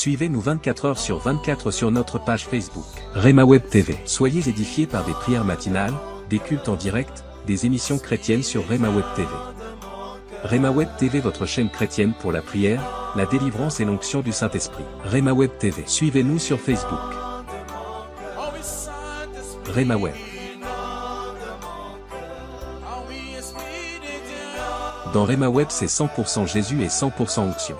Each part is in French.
Suivez-nous 24 heures sur 24 sur notre page Facebook, Rema Web TV. Soyez édifiés par des prières matinales, des cultes en direct, des émissions chrétiennes sur Rema Web TV. Rema Web TV, votre chaîne chrétienne pour la prière, la délivrance et l'onction du Saint-Esprit. Rema Web TV. Suivez-nous sur Facebook. Rema Web. Dans Rema Web, c'est 100% Jésus et 100% onction.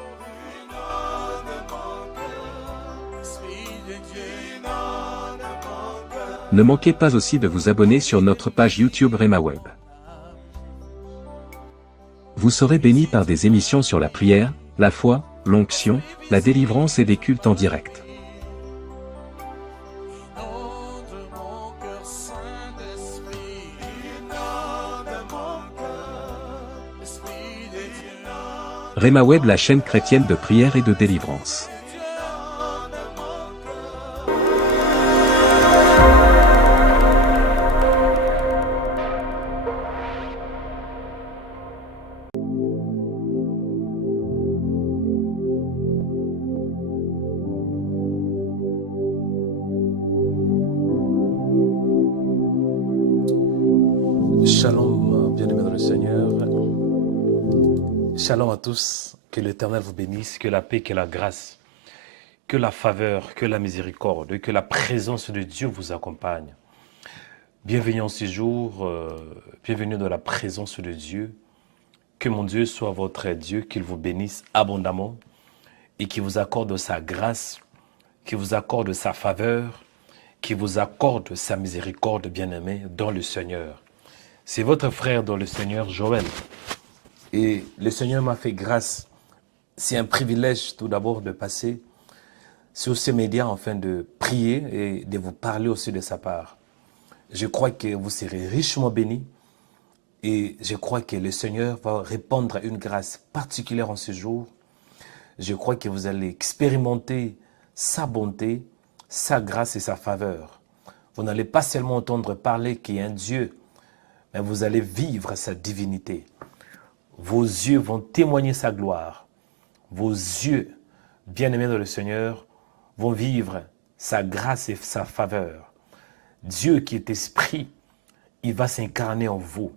Ne manquez pas aussi de vous abonner sur notre page YouTube Rema Web. Vous serez bénis par des émissions sur la prière, la foi, l'onction, la délivrance et des cultes en direct. Rema Web, la chaîne chrétienne de prière et de délivrance. Shalom, bien-aimés dans le Seigneur. Shalom à tous. Que l'Éternel vous bénisse, que la paix, que la grâce, que la faveur, que la miséricorde, que la présence de Dieu vous accompagne. Bienvenue en ce jour, bienvenue dans la présence de Dieu. Que mon Dieu soit votre Dieu, qu'il vous bénisse abondamment et qu'il vous accorde sa grâce, qu'il vous accorde sa faveur, qu'il vous accorde sa miséricorde, bien-aimés, dans le Seigneur. C'est votre frère dans le Seigneur, Joël. Et le Seigneur m'a fait grâce. C'est un privilège tout d'abord de passer sur ces médias afin de prier et de vous parler aussi de sa part. Je crois que vous serez richement bénis et je crois que le Seigneur va répondre à une grâce particulière en ce jour. Je crois que vous allez expérimenter sa bonté, sa grâce et sa faveur. Vous n'allez pas seulement entendre parler qu'il y a un Dieu, mais vous allez vivre sa divinité. Vos yeux vont témoigner sa gloire. Vos yeux, bien-aimés dans le Seigneur, vont vivre sa grâce et sa faveur. Dieu qui est esprit, il va s'incarner en vous.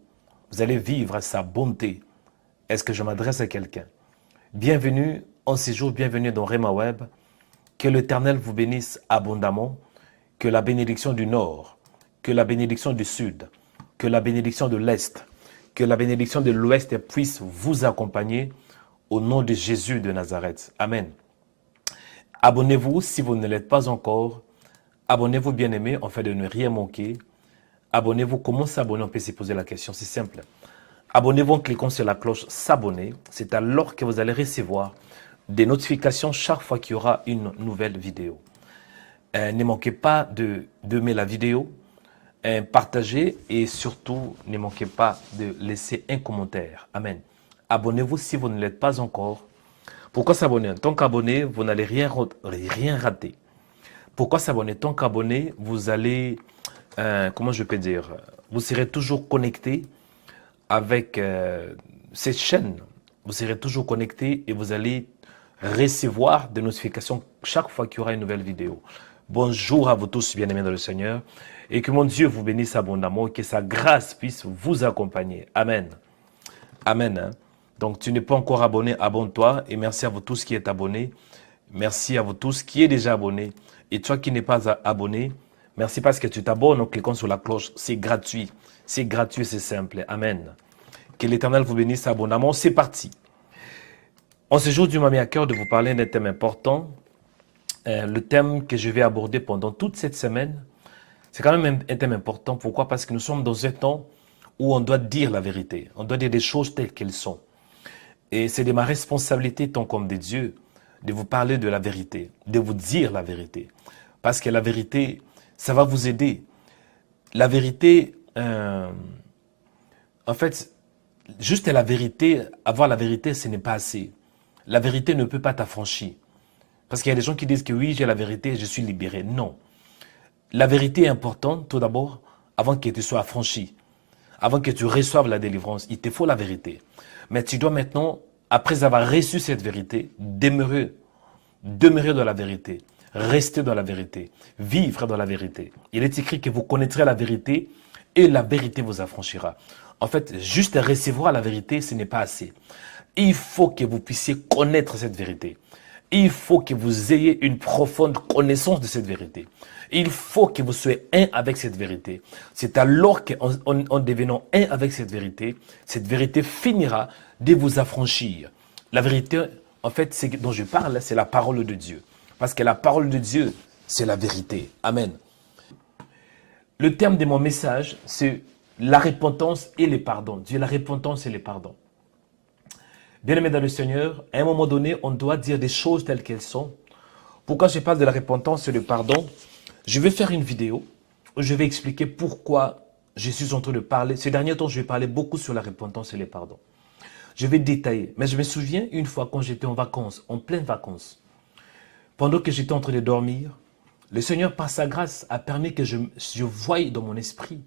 Vous allez vivre sa bonté. Est-ce que je m'adresse à quelqu'un? Bienvenue en ce jour, bienvenue dans Rema Web. Que l'Éternel vous bénisse abondamment. Que la bénédiction du Nord, que la bénédiction du Sud, que la bénédiction de l'Est, que la bénédiction de l'Ouest puisse vous accompagner au nom de Jésus de Nazareth. Amen. Abonnez-vous si vous ne l'êtes pas encore. Abonnez-vous bien-aimés afin de ne rien manquer. Abonnez-vous. Comment s'abonner? On peut se poser la question. C'est simple. Abonnez-vous en cliquant sur la cloche s'abonner. C'est alors que vous allez recevoir des notifications chaque fois qu'il y aura une nouvelle vidéo. Ne manquez pas d'aimer la vidéo. Partagez et surtout, ne manquez pas de laisser un commentaire. Amen. Abonnez-vous si vous ne l'êtes pas encore. Pourquoi s'abonner? En tant qu'abonné, vous n'allez rien rater. Pourquoi s'abonner? Tant qu'abonné, vous allez, comment je peux dire, vous serez toujours connecté avec cette chaîne. Vous serez toujours connecté et vous allez recevoir des notifications chaque fois qu'il y aura une nouvelle vidéo. Bonjour à vous tous, bien-aimés dans le Seigneur. Et que mon Dieu vous bénisse abondamment, que sa grâce puisse vous accompagner. Amen. Amen. Hein? Donc, tu n'es pas encore abonné, abonne-toi. Et merci à vous tous qui êtes abonnés. Merci à vous tous qui êtes déjà abonnés. Et toi qui n'es pas abonné, merci parce que tu t'abonnes en cliquant sur la cloche. C'est gratuit. C'est gratuit, c'est simple. Amen. Que l'Éternel vous bénisse abondamment. C'est parti. En ce jour, Dieu m'a mis à cœur de vous parler d'un thème important. Le thème que je vais aborder pendant toute cette semaine, c'est quand même un thème important. Pourquoi? Parce que nous sommes dans un temps où on doit dire la vérité. On doit dire des choses telles qu'elles sont. Et c'est de ma responsabilité, tant qu'homme de Dieu, de vous parler de la vérité, de vous dire la vérité. Parce que la vérité, ça va vous aider. La vérité, en fait, juste la vérité, avoir la vérité, ce n'est pas assez. La vérité ne peut pas t'affranchir. Parce qu'il y a des gens qui disent que oui, j'ai la vérité, je suis libéré. Non. La vérité est importante, tout d'abord, avant que tu sois affranchi. Avant que tu reçoives la délivrance, il te faut la vérité. Mais tu dois maintenant, après avoir reçu cette vérité, demeurer demeurer dans la vérité, rester dans la vérité, vivre dans la vérité. Il est écrit que vous connaîtrez la vérité et la vérité vous affranchira. En fait, juste recevoir la vérité, ce n'est pas assez. Il faut que vous puissiez connaître cette vérité. Il faut que vous ayez une profonde connaissance de cette vérité. Il faut que vous soyez un avec cette vérité. C'est alors qu'en devenant un avec cette vérité finira de vous affranchir. La vérité, en fait, ce dont je parle, c'est la parole de Dieu. Parce que la parole de Dieu, c'est la vérité. Amen. Le terme de mon message, c'est la repentance et les pardons. Dieu, la repentance et les pardons. Bien-aimés dans le Seigneur, à un moment donné, on doit dire des choses telles qu'elles sont. Pourquoi je parle de la repentance et le pardon? Je vais faire une vidéo où je vais expliquer pourquoi je suis en train de parler. Ces derniers temps, je vais parler beaucoup sur la repentance et les pardons. Je vais détailler. Mais je me souviens une fois quand j'étais en vacances, en pleine vacances, pendant que j'étais en train de dormir, le Seigneur, par sa grâce, a permis que je voie dans mon esprit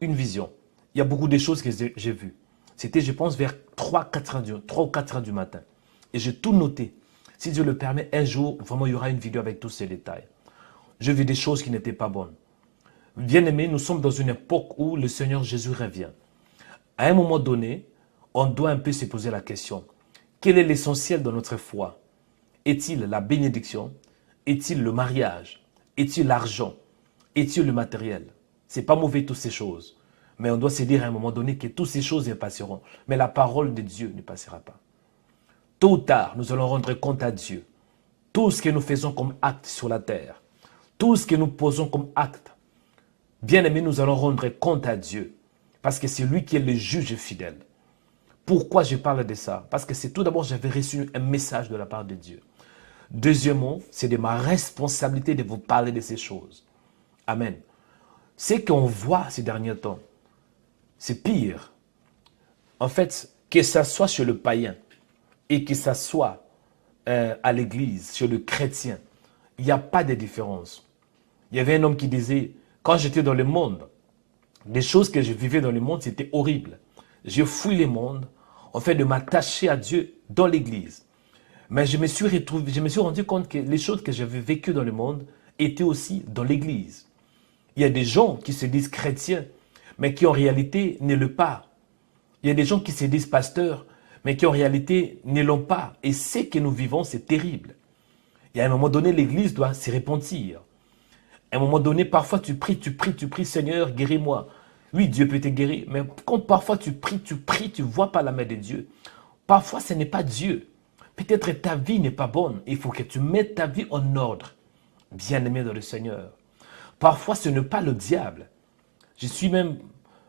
une vision. Il y a beaucoup de choses que j'ai vues. C'était, je pense, vers 3 ou 4 heures du matin. Et j'ai tout noté. Si Dieu le permet, un jour, vraiment, il y aura une vidéo avec tous ces détails. Je vis des choses qui n'étaient pas bonnes. Bien-aimés, nous sommes dans une époque où le Seigneur Jésus revient. À un moment donné, on doit un peu se poser la question. Quel est l'essentiel de notre foi? Est-il la bénédiction? Est-il le mariage? Est-il l'argent? Est-il le matériel? Ce n'est pas mauvais toutes ces choses. Mais on doit se dire à un moment donné que toutes ces choses passeront. Mais la parole de Dieu ne passera pas. Tôt ou tard, nous allons rendre compte à Dieu. Tout ce que nous faisons comme acte sur la terre, tout ce que nous posons comme acte, bien aimé, nous allons rendre compte à Dieu. Parce que c'est lui qui est le juge fidèle. Pourquoi je parle de ça? Parce que c'est tout d'abord, j'avais reçu un message de la part de Dieu. Deuxièmement, c'est de ma responsabilité de vous parler de ces choses. Amen. Ce qu'on voit ces derniers temps, c'est pire. En fait, que ça soit chez le païen et que ça soit à l'église, chez le chrétien, il n'y a pas de différence. Il y avait un homme qui disait, quand j'étais dans le monde, des choses que je vivais dans le monde, c'était horrible. Je fouille le monde, en fait, de m'attacher à Dieu dans l'église. Mais je me suis rendu compte que les choses que j'avais vécues dans le monde étaient aussi dans l'église. Il y a des gens qui se disent chrétiens, mais qui en réalité ne le pas. Il y a des gens qui se disent pasteurs, mais qui en réalité ne l'ont pas. Et ce que nous vivons, c'est terrible. Et à un moment donné, l'église doit se repentir. À un moment donné, parfois tu pries, Seigneur, guéris-moi. Oui, Dieu peut te guérir, mais quand parfois tu pries, tu ne vois pas la main de Dieu. Parfois, ce n'est pas Dieu. Peut-être ta vie n'est pas bonne. Il faut que tu mettes ta vie en ordre. Bien-aimé dans le Seigneur. Parfois, ce n'est pas le diable. Je suis même...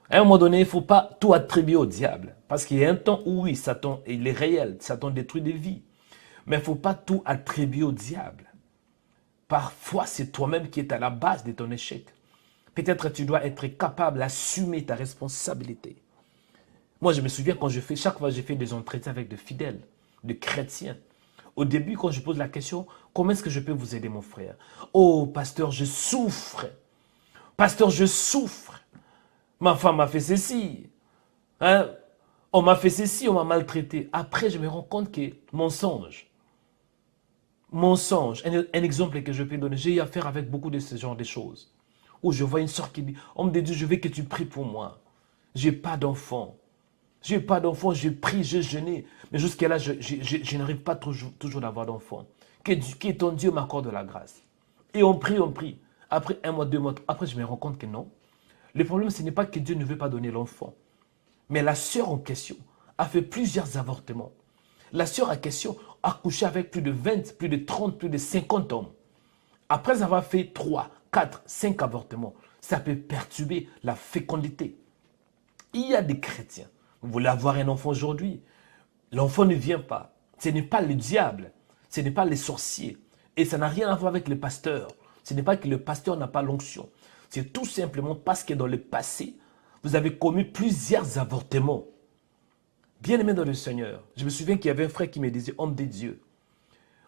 À un moment donné, il ne faut pas tout attribuer au diable. Parce qu'il y a un temps où, oui, Satan, il est réel. Satan détruit des vies. Mais il ne faut pas tout attribuer au diable. Parfois, c'est toi-même qui es à la base de ton échec. Peut-être tu dois être capable d'assumer ta responsabilité. Moi, je me souviens quand chaque fois que j'ai fait des entretiens avec des fidèles, des chrétiens. Au début, quand je pose la question, comment est-ce que je peux vous aider, mon frère? Oh, pasteur, je souffre. Pasteur, je souffre. Ma femme m'a fait ceci. Hein? On m'a fait ceci, on m'a maltraité. Après, je me rends compte que mensonge, un exemple que je peux donner, j'ai eu affaire avec beaucoup de ce genre de choses. Où je vois une soeur qui dit, homme de Dieu, je veux que tu pries pour moi. Je n'ai pas d'enfant. Je n'ai pas d'enfant, je prie, je jeûne. Mais jusqu'à là, je n'arrive pas toujours d'avoir d'enfant. Que ton Dieu m'accorde la grâce. Et on prie, on prie. Après 1 mois, 2 mois, après je me rends compte que non. Le problème, ce n'est pas que Dieu ne veut pas donner l'enfant. Mais la sœur en question a fait plusieurs avortements. La sœur en question a couché avec plus de 20, plus de 30, plus de 50 hommes. Après avoir fait 3, 4, 5 avortements, ça peut perturber la fécondité. Il y a des chrétiens. Vous voulez avoir un enfant aujourd'hui. L'enfant ne vient pas. Ce n'est pas le diable. Ce n'est pas les sorciers. Et ça n'a rien à voir avec le pasteur. Ce n'est pas que le pasteur n'a pas l'onction. C'est tout simplement parce que dans le passé, vous avez commis plusieurs avortements. Bien-aimé dans le Seigneur, je me souviens qu'il y avait un frère qui me disait, homme de Dieu,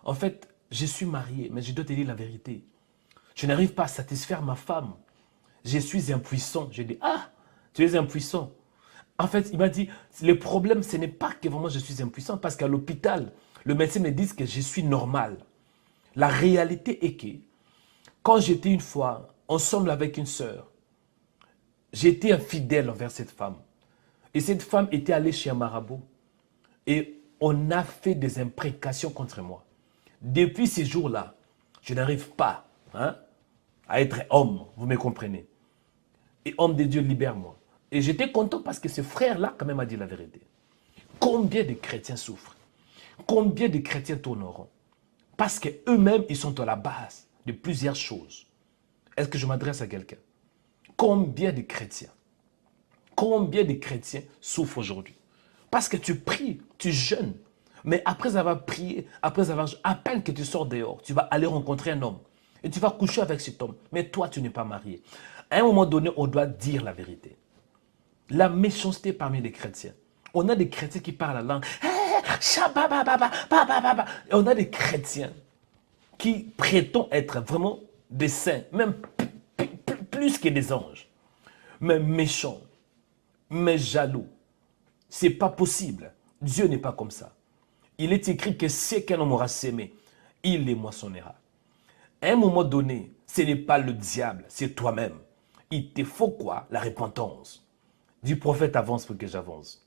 en fait, je suis marié, mais je dois te dire la vérité. Je n'arrive pas à satisfaire ma femme. Je suis impuissant. Je dis, ah, tu es impuissant. En fait, il m'a dit, le problème, ce n'est pas que vraiment je suis impuissant, parce qu'à l'hôpital, le médecin me dit que je suis normal. La réalité est que quand j'étais une fois ensemble avec une sœur, j'étais infidèle envers cette femme. Et cette femme était allée chez un marabout. Et on a fait des imprécations contre moi. Depuis ces jours-là, je n'arrive pas à être homme, vous me comprenez. Et homme de Dieu, libère-moi. Et j'étais content parce que ce frère-là, quand même, a dit la vérité. Combien de chrétiens souffrent? Combien de chrétiens tourneront? Parce qu'eux-mêmes, ils sont à la base de plusieurs choses. Est-ce que je m'adresse à quelqu'un? Combien de chrétiens souffrent aujourd'hui? Parce que tu pries, tu jeûnes. Mais après avoir prié, à peine que tu sors dehors, tu vas aller rencontrer un homme. Et tu vas coucher avec cet homme. Mais toi, tu n'es pas marié. À un moment donné, on doit dire la vérité. La méchanceté parmi les chrétiens. On a des chrétiens qui parlent la langue. Et on a des chrétiens qui prétendent être vraiment des saints, même plus que des anges. Mais méchants, mais jaloux. Ce n'est pas possible. Dieu n'est pas comme ça. Il est écrit que ce qu'un homme aura sémé, il les moissonnera. À un moment donné, ce n'est pas le diable, c'est toi-même. Il te faut quoi? La repentance. Du prophète avance pour que j'avance.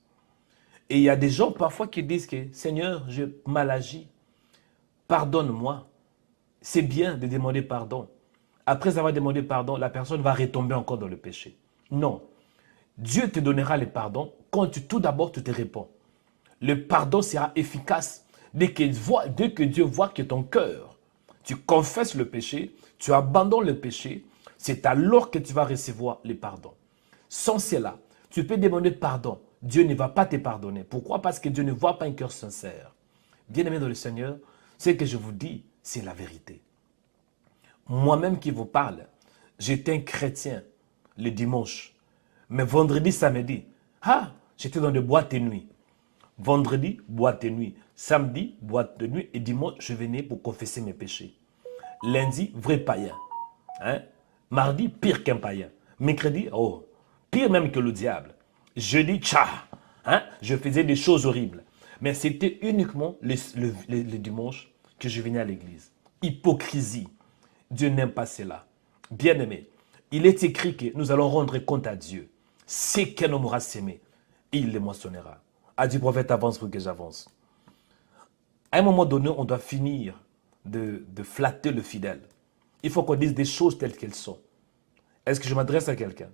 Et il y a des gens parfois qui disent que Seigneur, j'ai mal agi. Pardonne-moi. C'est bien de demander pardon. Après avoir demandé pardon, la personne va retomber encore dans le péché. Non. Dieu te donnera le pardon quand tout d'abord tu te réponds. Le pardon sera efficace dès que Dieu voit que ton cœur, tu confesses le péché, tu abandonnes le péché, c'est alors que tu vas recevoir le pardon. Sans cela, tu peux demander pardon. Dieu ne va pas te pardonner. Pourquoi? Parce que Dieu ne voit pas un cœur sincère. Bien-aimés dans le Seigneur, ce que je vous dis, c'est la vérité. Moi-même qui vous parle, j'étais un chrétien le dimanche. Mais vendredi, samedi, j'étais dans des boîtes de nuit. Vendredi, boîte de nuit. Samedi, boîte de nuit. Et dimanche, je venais pour confesser mes péchés. Lundi, vrai païen. Mardi, pire qu'un païen. Mercredi, pire même que le diable. Jeudi, je faisais des choses horribles. Mais c'était uniquement le dimanche que je venais à l'église. Hypocrisie. Dieu n'aime pas cela. Bien-aimé, il est écrit que nous allons rendre compte à Dieu. Ce qu'un homme aura sémé, il les moissonnera. A dit prophète, avance pour que j'avance. À un moment donné, on doit finir de flatter le fidèle. Il faut qu'on dise des choses telles qu'elles sont. Est-ce que je m'adresse à quelqu'un?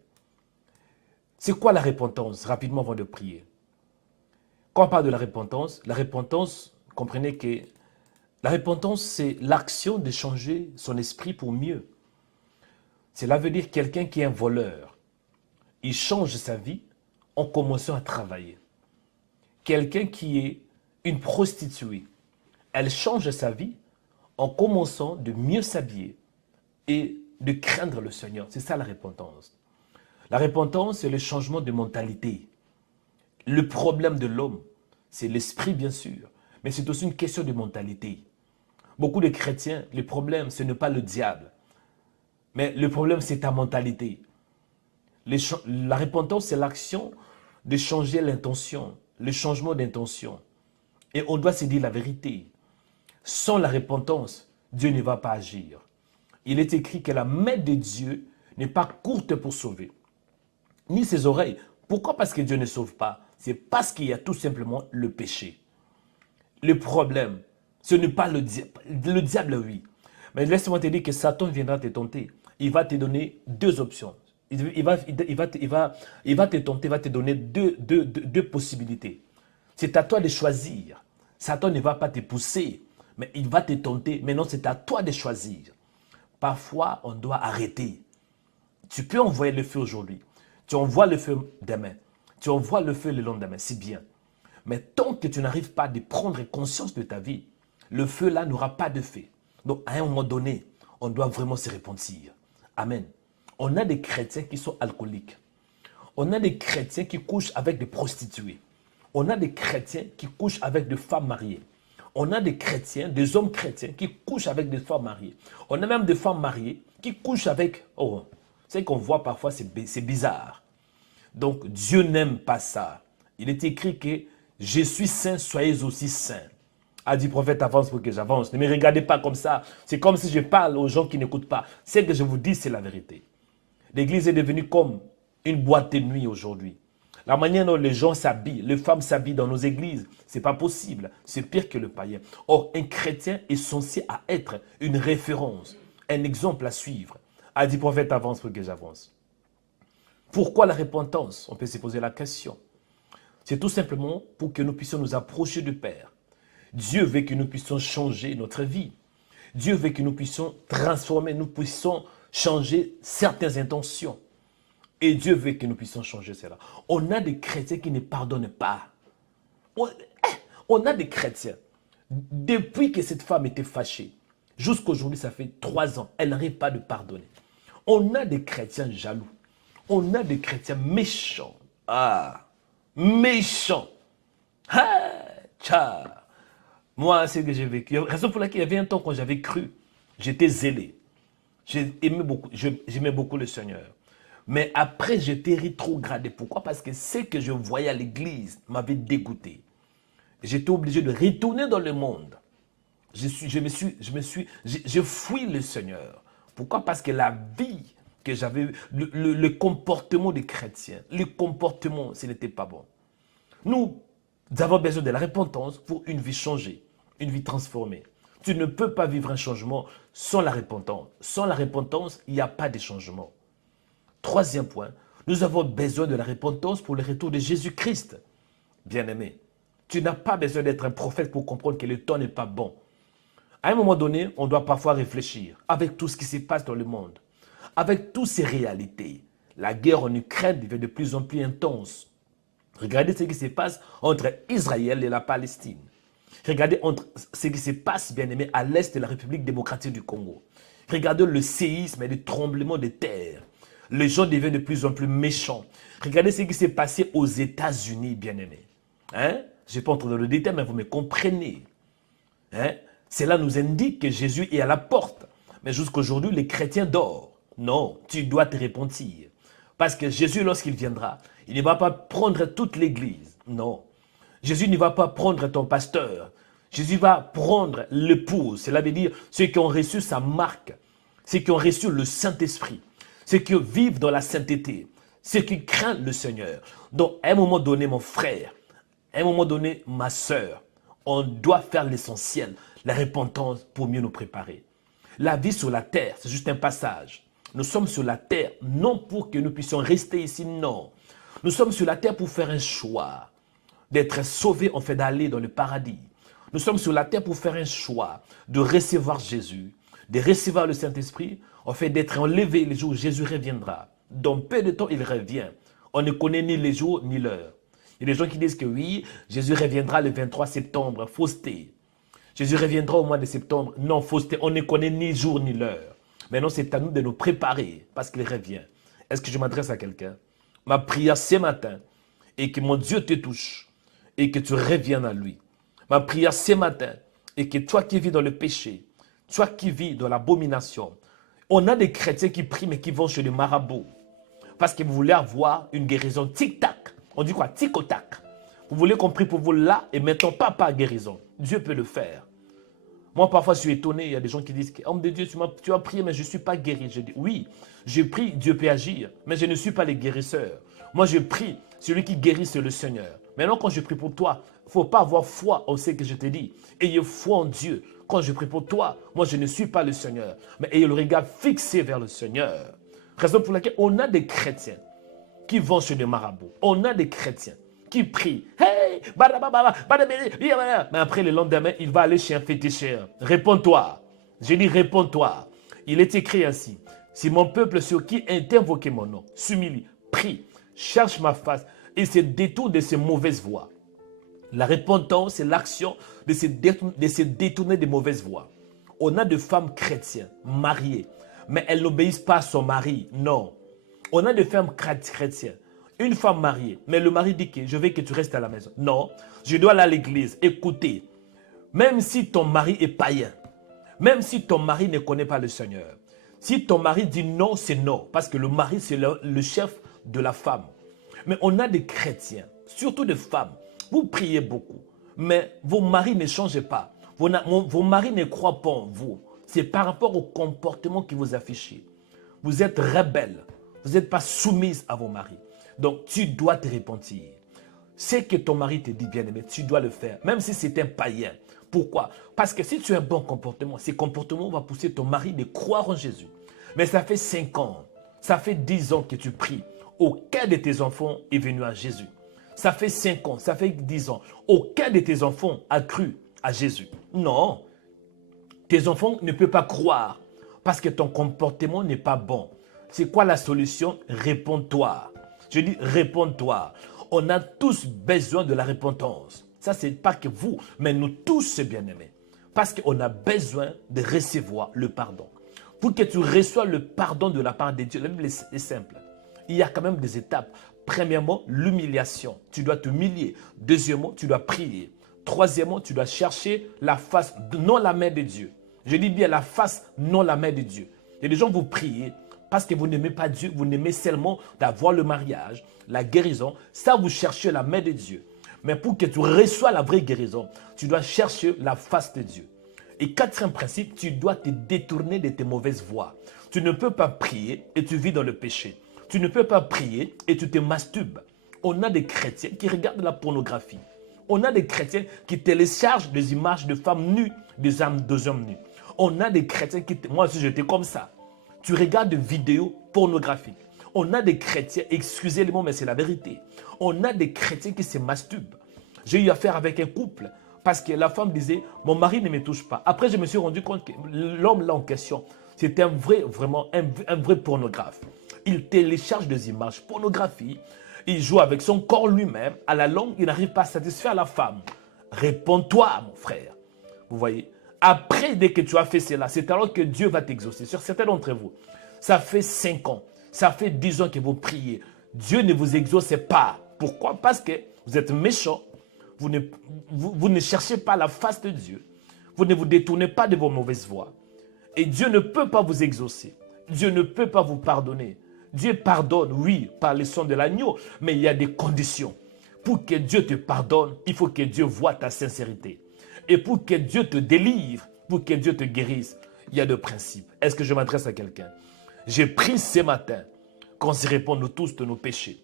C'est quoi la repentance? Rapidement avant de prier. Quand on parle de la repentance, comprenez que la repentance, c'est l'action de changer son esprit pour mieux. Cela veut dire quelqu'un qui est un voleur. Il change sa vie en commençant à travailler. Quelqu'un qui est une prostituée, elle change sa vie en commençant de mieux s'habiller et de craindre le Seigneur. C'est ça la repentance. La repentance, c'est le changement de mentalité. Le problème de l'homme, c'est l'esprit bien sûr, mais c'est aussi une question de mentalité. Beaucoup de chrétiens, le problème, ce n'est pas le diable, mais le problème, c'est ta mentalité. La repentance, c'est l'action de changer l'intention, le changement d'intention. Et on doit se dire la vérité. Sans la repentance, Dieu ne va pas agir. Il est écrit que la main de Dieu n'est pas courte pour sauver, ni ses oreilles. Pourquoi? Parce que Dieu ne sauve pas. C'est parce qu'il y a tout simplement le péché. Le problème, ce n'est pas le diable. Le diable, oui. Mais laisse-moi te dire que Satan viendra te tenter. Il va te donner deux options. Il va te tenter, il va te donner deux possibilités. C'est à toi de choisir. Satan ne va pas te pousser, mais il va te tenter. Maintenant, c'est à toi de choisir. Parfois, on doit arrêter. Tu peux envoyer le feu aujourd'hui. Tu envoies le feu demain. Tu envoies le feu le lendemain. C'est bien. Mais tant que tu n'arrives pas à prendre conscience de ta vie, le feu là n'aura pas de fait. Donc, à un moment donné, on doit vraiment se repentir. Amen. On a des chrétiens qui sont alcooliques. On a des chrétiens qui couchent avec des prostituées. On a des chrétiens qui couchent avec des femmes mariées. On a des chrétiens, des hommes chrétiens qui couchent avec des femmes mariées. On a même des femmes mariées qui couchent avec... c'est qu'on voit parfois, c'est bizarre. Donc, Dieu n'aime pas ça. Il est écrit que « Je suis saint, soyez aussi saints ». A dit, prophète, avance pour que j'avance. Ne me regardez pas comme ça. C'est comme si je parle aux gens qui n'écoutent pas. Ce que je vous dis, c'est la vérité. L'église est devenue comme une boîte de nuit aujourd'hui. La manière dont les gens s'habillent, les femmes s'habillent dans nos églises, ce n'est pas possible. C'est pire que le païen. Or, un chrétien est censé être une référence, un exemple à suivre. A dit, prophète, avance pour que j'avance. Pourquoi la repentance? On peut se poser la question. C'est tout simplement pour que nous puissions nous approcher du Père. Dieu veut que nous puissions changer notre vie. Dieu veut que nous puissions transformer, nous puissions changer certaines intentions. Et Dieu veut que nous puissions changer cela. On a des chrétiens qui ne pardonnent pas. On a des chrétiens. Depuis que cette femme était fâchée, jusqu'aujourd'hui, ça fait 3 ans, elle n'arrive pas de pardonner. On a des chrétiens jaloux. On a des chrétiens méchants. Ah, méchants. Ah, tcha. Moi, c'est ce que j'ai vécu. Raison pour laquelle il y avait un temps quand j'avais cru, j'étais zélé. J'aimais beaucoup le Seigneur. Mais après, j'étais rétrogradé. Pourquoi? Parce que ce que je voyais à l'église m'avait dégoûté. J'étais obligé de retourner dans le monde. Je fuis le Seigneur. Pourquoi? Parce que la vie que j'avais, le comportement des chrétiens, le comportement, ce n'était pas bon. Nous avons besoin de la repentance pour une vie changée, une vie transformée. Tu ne peux pas vivre un changement sans la repentance. Sans la repentance, il n'y a pas de changement. Troisième point, nous avons besoin de la repentance pour le retour de Jésus-Christ. Bien-aimé, tu n'as pas besoin d'être un prophète pour comprendre que le temps n'est pas bon. À un moment donné, on doit parfois réfléchir avec tout ce qui se passe dans le monde, avec toutes ces réalités. La guerre en Ukraine devient de plus en plus intense. Regardez ce qui se passe entre Israël et la Palestine. Regardez ce qui se passe, bien-aimé, à l'est de la République démocratique du Congo. Regardez le séisme et le tremblement de terre. Les gens deviennent de plus en plus méchants. Regardez ce qui s'est passé aux États-Unis, bien-aimés. Hein? Je ne vais pas entrer dans le détail, mais vous me comprenez. Hein? Cela nous indique que Jésus est à la porte. Mais jusqu'à aujourd'hui, les chrétiens dorment. Non, tu dois te repentir. Parce que Jésus, lorsqu'il viendra, il ne va pas prendre toute l'église. Non. Jésus ne va pas prendre ton pasteur. Jésus va prendre l'épouse. Cela veut dire ceux qui ont reçu sa marque, ceux qui ont reçu le Saint-Esprit, ceux qui vivent dans la sainteté, ceux qui craignent le Seigneur. Donc, à un moment donné, mon frère, à un moment donné, ma soeur, on doit faire l'essentiel, la repentance pour mieux nous préparer. La vie sur la terre, c'est juste un passage. Nous sommes sur la terre, non pour que nous puissions rester ici, non. Nous sommes sur la terre pour faire un choix, d'être sauvés, en fait, d'aller dans le paradis. Nous sommes sur la terre pour faire un choix, de recevoir Jésus, de recevoir le Saint-Esprit, en fait, d'être enlevé le jour où Jésus reviendra. Dans peu de temps, il revient. On ne connaît ni les jours ni l'heure. Il y a des gens qui disent que oui, Jésus reviendra le 23 septembre, fausseté. Jésus reviendra au mois de septembre, non, fausseté. On ne connaît ni jour ni l'heure. Maintenant, c'est à nous de nous préparer parce qu'il revient. Est-ce que je m'adresse à quelqu'un? Ma prière ce matin est que mon Dieu te touche et que tu reviennes à lui. Ma prière ce matin est que toi qui vis dans le péché, toi qui vis dans l'abomination, on a des chrétiens qui prient mais qui vont chez les marabouts parce que vous voulez avoir une guérison tic-tac. On dit quoi? Tic-au-tac. Vous voulez qu'on prie pour vous là et maintenant pas guérison. Dieu peut le faire. Moi, parfois, je suis étonné. Il y a des gens qui disent, homme de Dieu, tu as prié, mais je ne suis pas guéri. Je dis, oui, je prie, Dieu peut agir, mais je ne suis pas le guérisseur. Moi, je prie, celui qui guérit, c'est le Seigneur. Maintenant, quand je prie pour toi, il ne faut pas avoir foi en ce que je te dis. Ayez foi en Dieu. Quand je prie pour toi, moi, je ne suis pas le Seigneur, mais ayez le regard fixé vers le Seigneur. Raison pour laquelle on a des chrétiens qui vont chez les marabouts. On a des chrétiens qui prient. Hey, mais après le lendemain, il va aller chez un féticheur. Réponds-toi. Je dis réponds-toi. Il est écrit ainsi. Si mon peuple sur qui est invoqué mon nom s'humilie, prie, cherche ma face et se détourne de ses mauvaises voies. La repentance, c'est l'action de se détourner des mauvaises voies. On a des femmes chrétiennes, mariées, mais elles n'obéissent pas à son mari. Non. On a des femmes chrétiennes. Une femme mariée, mais le mari dit que je veux que tu restes à la maison. Non, je dois aller à l'église. Écoutez, même si ton mari est païen, même si ton mari ne connaît pas le Seigneur, si ton mari dit non, c'est non, parce que le mari, c'est le chef de la femme. Mais on a des chrétiens, surtout des femmes, vous priez beaucoup, mais vos maris ne changent pas. Vos maris ne croient pas en vous. C'est par rapport au comportement que vous affichez. Vous êtes rebelle. Vous n'êtes pas soumise à vos maris. Donc, tu dois te repentir. Ce que ton mari te dit, bien-aimé, tu dois le faire. Même si c'est un païen. Pourquoi? Parce que si tu as un bon comportement, ces comportements vont pousser ton mari de croire en Jésus. Mais ça fait 5 ans, ça fait 10 ans que tu pries. Aucun de tes enfants est venu à Jésus. Ça fait 5 ans, ça fait 10 ans. Aucun de tes enfants a cru à Jésus. Non. Tes enfants ne peuvent pas croire parce que ton comportement n'est pas bon. C'est quoi la solution? Réponds-toi. Je dis réponds-toi. On a tous besoin de la repentance. Ça, ce n'est pas que vous, mais nous tous, bien-aimés. Parce qu'on a besoin de recevoir le pardon. Pour que tu reçoives le pardon de la part de Dieu, la Bible est simple. Il y a quand même des étapes. Premièrement, l'humiliation. Tu dois t'humilier. Deuxièmement, tu dois prier. Troisièmement, tu dois chercher la face, non la main de Dieu. Je dis bien la face, non la main de Dieu. Il y a des gens, vous priez parce que vous n'aimez pas Dieu, vous n'aimez seulement d'avoir le mariage, la guérison. Ça, vous cherchez la main de Dieu. Mais pour que tu reçoives la vraie guérison, tu dois chercher la face de Dieu. Et quatrième principe, tu dois te détourner de tes mauvaises voies. Tu ne peux pas prier et tu vis dans le péché. Tu ne peux pas prier et tu te masturbes. On a des chrétiens qui regardent la pornographie. On a des chrétiens qui téléchargent des images de femmes nues, des hommes nus. On a des chrétiens qui... Moi aussi, j'étais comme ça. Tu regardes des vidéos pornographiques. On a des chrétiens, excusez le mot, mais c'est la vérité. On a des chrétiens qui se masturbent. J'ai eu affaire avec un couple parce que la femme disait, mon mari ne me touche pas. Après, je me suis rendu compte que l'homme là en question, c'était vraiment un vrai pornographe. Il télécharge des images pornographiques. Il joue avec son corps lui-même. À la longue, il n'arrive pas à satisfaire la femme. Réponds-toi, mon frère. Vous voyez? Après, dès que tu as fait cela, c'est alors que Dieu va t'exaucer. Sur certains d'entre vous, ça fait 5 ans, ça fait 10 ans que vous priez. Dieu ne vous exauce pas. Pourquoi? Parce que vous êtes méchant. Vous ne cherchez pas la face de Dieu. Vous ne vous détournez pas de vos mauvaises voies. Et Dieu ne peut pas vous exaucer. Dieu ne peut pas vous pardonner. Dieu pardonne, oui, par le sang de l'agneau, mais il y a des conditions. Pour que Dieu te pardonne, il faut que Dieu voie ta sincérité. Et pour que Dieu te délivre, pour que Dieu te guérisse, il y a des principes. Est-ce que je m'adresse à quelqu'un? J'ai pris ce matin qu'on se réponde nous tous de nos péchés.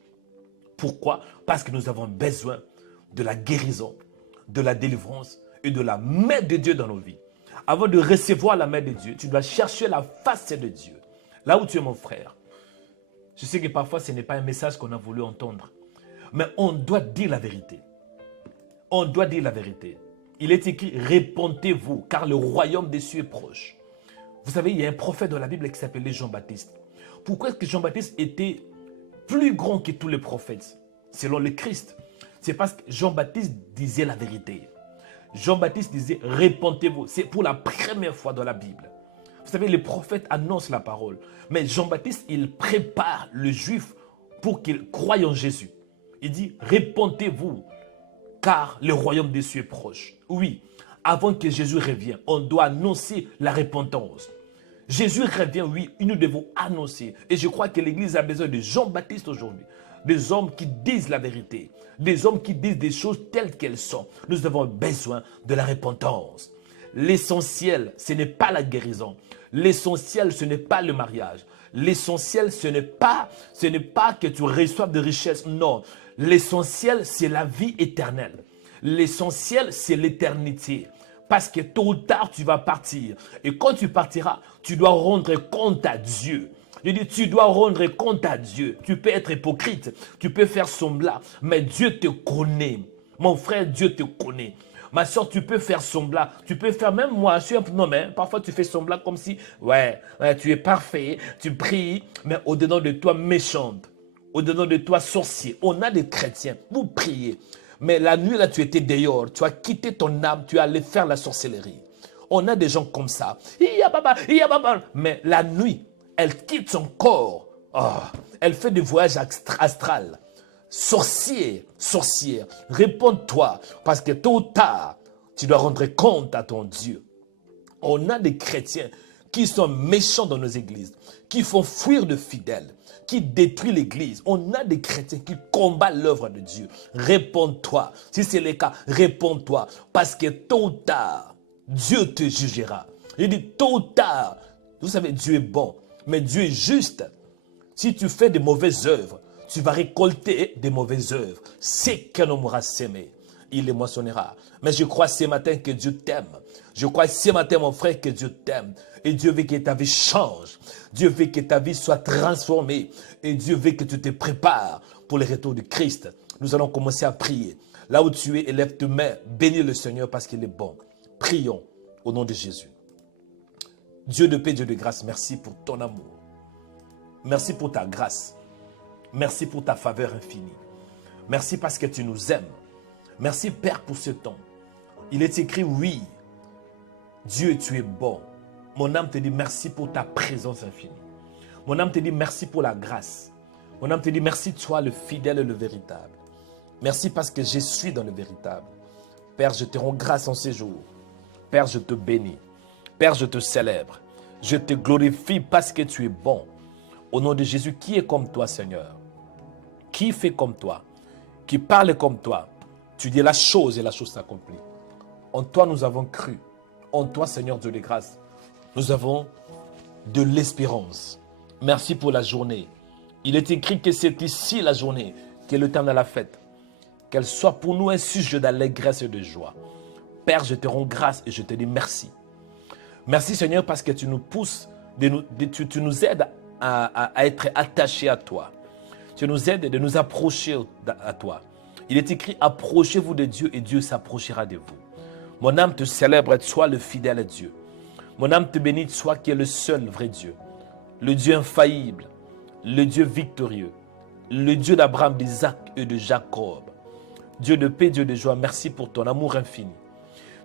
Pourquoi? Parce que nous avons besoin de la guérison, de la délivrance et de la main de Dieu dans nos vies. Avant de recevoir la main de Dieu, tu dois chercher la face de Dieu. Là où tu es mon frère, je sais que parfois ce n'est pas un message qu'on a voulu entendre, mais on doit dire la vérité. On doit dire la vérité. Il est écrit, répentez-vous, car le royaume des cieux est proche. Vous savez, il y a un prophète dans la Bible qui s'appelait Jean-Baptiste. Pourquoi est-ce que Jean-Baptiste était plus grand que tous les prophètes, selon le Christ? C'est parce que Jean-Baptiste disait la vérité. Jean-Baptiste disait, répentez-vous. C'est pour la première fois dans la Bible. Vous savez, les prophètes annoncent la parole. Mais Jean-Baptiste, il prépare le juif pour qu'il croie en Jésus. Il dit, répentez-vous, car le royaume des cieux est proche. Oui, avant que Jésus revienne, on doit annoncer la repentance. Jésus revient, oui, et nous devons annoncer. Et je crois que l'Église a besoin de Jean-Baptiste aujourd'hui. Des hommes qui disent la vérité. Des hommes qui disent des choses telles qu'elles sont. Nous avons besoin de la repentance. L'essentiel, ce n'est pas la guérison. L'essentiel, ce n'est pas le mariage. L'essentiel, ce n'est pas que tu reçoives de richesses. Non. L'essentiel, c'est la vie éternelle. L'essentiel, c'est l'éternité. Parce que tôt ou tard, tu vas partir. Et quand tu partiras, tu dois rendre compte à Dieu. Je dis, tu dois rendre compte à Dieu. Tu peux être hypocrite, tu peux faire semblant, mais Dieu te connaît. Mon frère, Dieu te connaît. Ma soeur, tu peux faire semblant. Tu peux faire, même moi, je suis un peu, non, mais parfois tu fais semblant comme si, ouais, tu es parfait, tu pries, mais au-dedans de toi, méchante. Au-dedans de toi, sorcier. On a des chrétiens, vous priez. Mais la nuit, là, tu étais dehors, tu as quitté ton âme, tu es allé faire la sorcellerie. On a des gens comme ça. Mais la nuit, elle quitte son corps. Oh, elle fait des voyages astrales. Sorcier, sorcière, réponds-toi. Parce que tôt ou tard, tu dois rendre compte à ton Dieu. On a des chrétiens qui sont méchants dans nos églises, qui font fuir de fidèles, qui détruisent l'église. On a des chrétiens qui combattent l'œuvre de Dieu. Réponds-toi. Si c'est le cas, réponds-toi. Parce que tôt ou tard, Dieu te jugera. Il dit tôt ou tard, vous savez, Dieu est bon, mais Dieu est juste. Si tu fais de mauvaises œuvres, tu vas récolter des mauvaises œuvres. C'est qu'un homme aura sémé, il les moissonnera. Mais je crois ce matin que Dieu t'aime. Je crois ce matin, mon frère, que Dieu t'aime. Et Dieu veut que ta vie change. Dieu veut que ta vie soit transformée. Et Dieu veut que tu te prépares pour le retour de Christ. Nous allons commencer à prier. Là où tu es, élève tes mains. Bénis le Seigneur parce qu'il est bon. Prions au nom de Jésus. Dieu de paix, Dieu de grâce, merci pour ton amour. Merci pour ta grâce. Merci pour ta faveur infinie. Merci parce que tu nous aimes. Merci Père pour ce temps. Il est écrit, oui, Dieu, tu es bon. Mon âme te dit merci pour ta présence infinie. Mon âme te dit merci pour la grâce. Mon âme te dit merci toi le fidèle et le véritable. Merci parce que je suis dans le véritable. Père, je te rends grâce en ces jours. Père, je te bénis. Père, je te célèbre. Je te glorifie parce que tu es bon. Au nom de Jésus, qui est comme toi, Seigneur? Qui fait comme toi? Qui parle comme toi? Tu dis la chose et la chose s'accomplit. En toi, nous avons cru. En toi, Seigneur Dieu de grâce, nous avons de l'espérance. Merci pour la journée. Il est écrit que c'est ici la journée que l'Éternel a faite. Qu'elle soit pour nous un sujet d'allégresse et de joie. Père, je te rends grâce et je te dis merci. Merci Seigneur parce que tu nous pousses, tu nous aides à être attachés à toi. Tu nous aides de nous approcher à toi. Il est écrit, approchez-vous de Dieu et Dieu s'approchera de vous. Mon âme te célèbre, sois le fidèle Dieu. Mon âme te bénit, sois qui est le seul vrai Dieu. Le Dieu infaillible, le Dieu victorieux, le Dieu d'Abraham, d'Isaac et de Jacob. Dieu de paix, Dieu de joie, merci pour ton amour infini.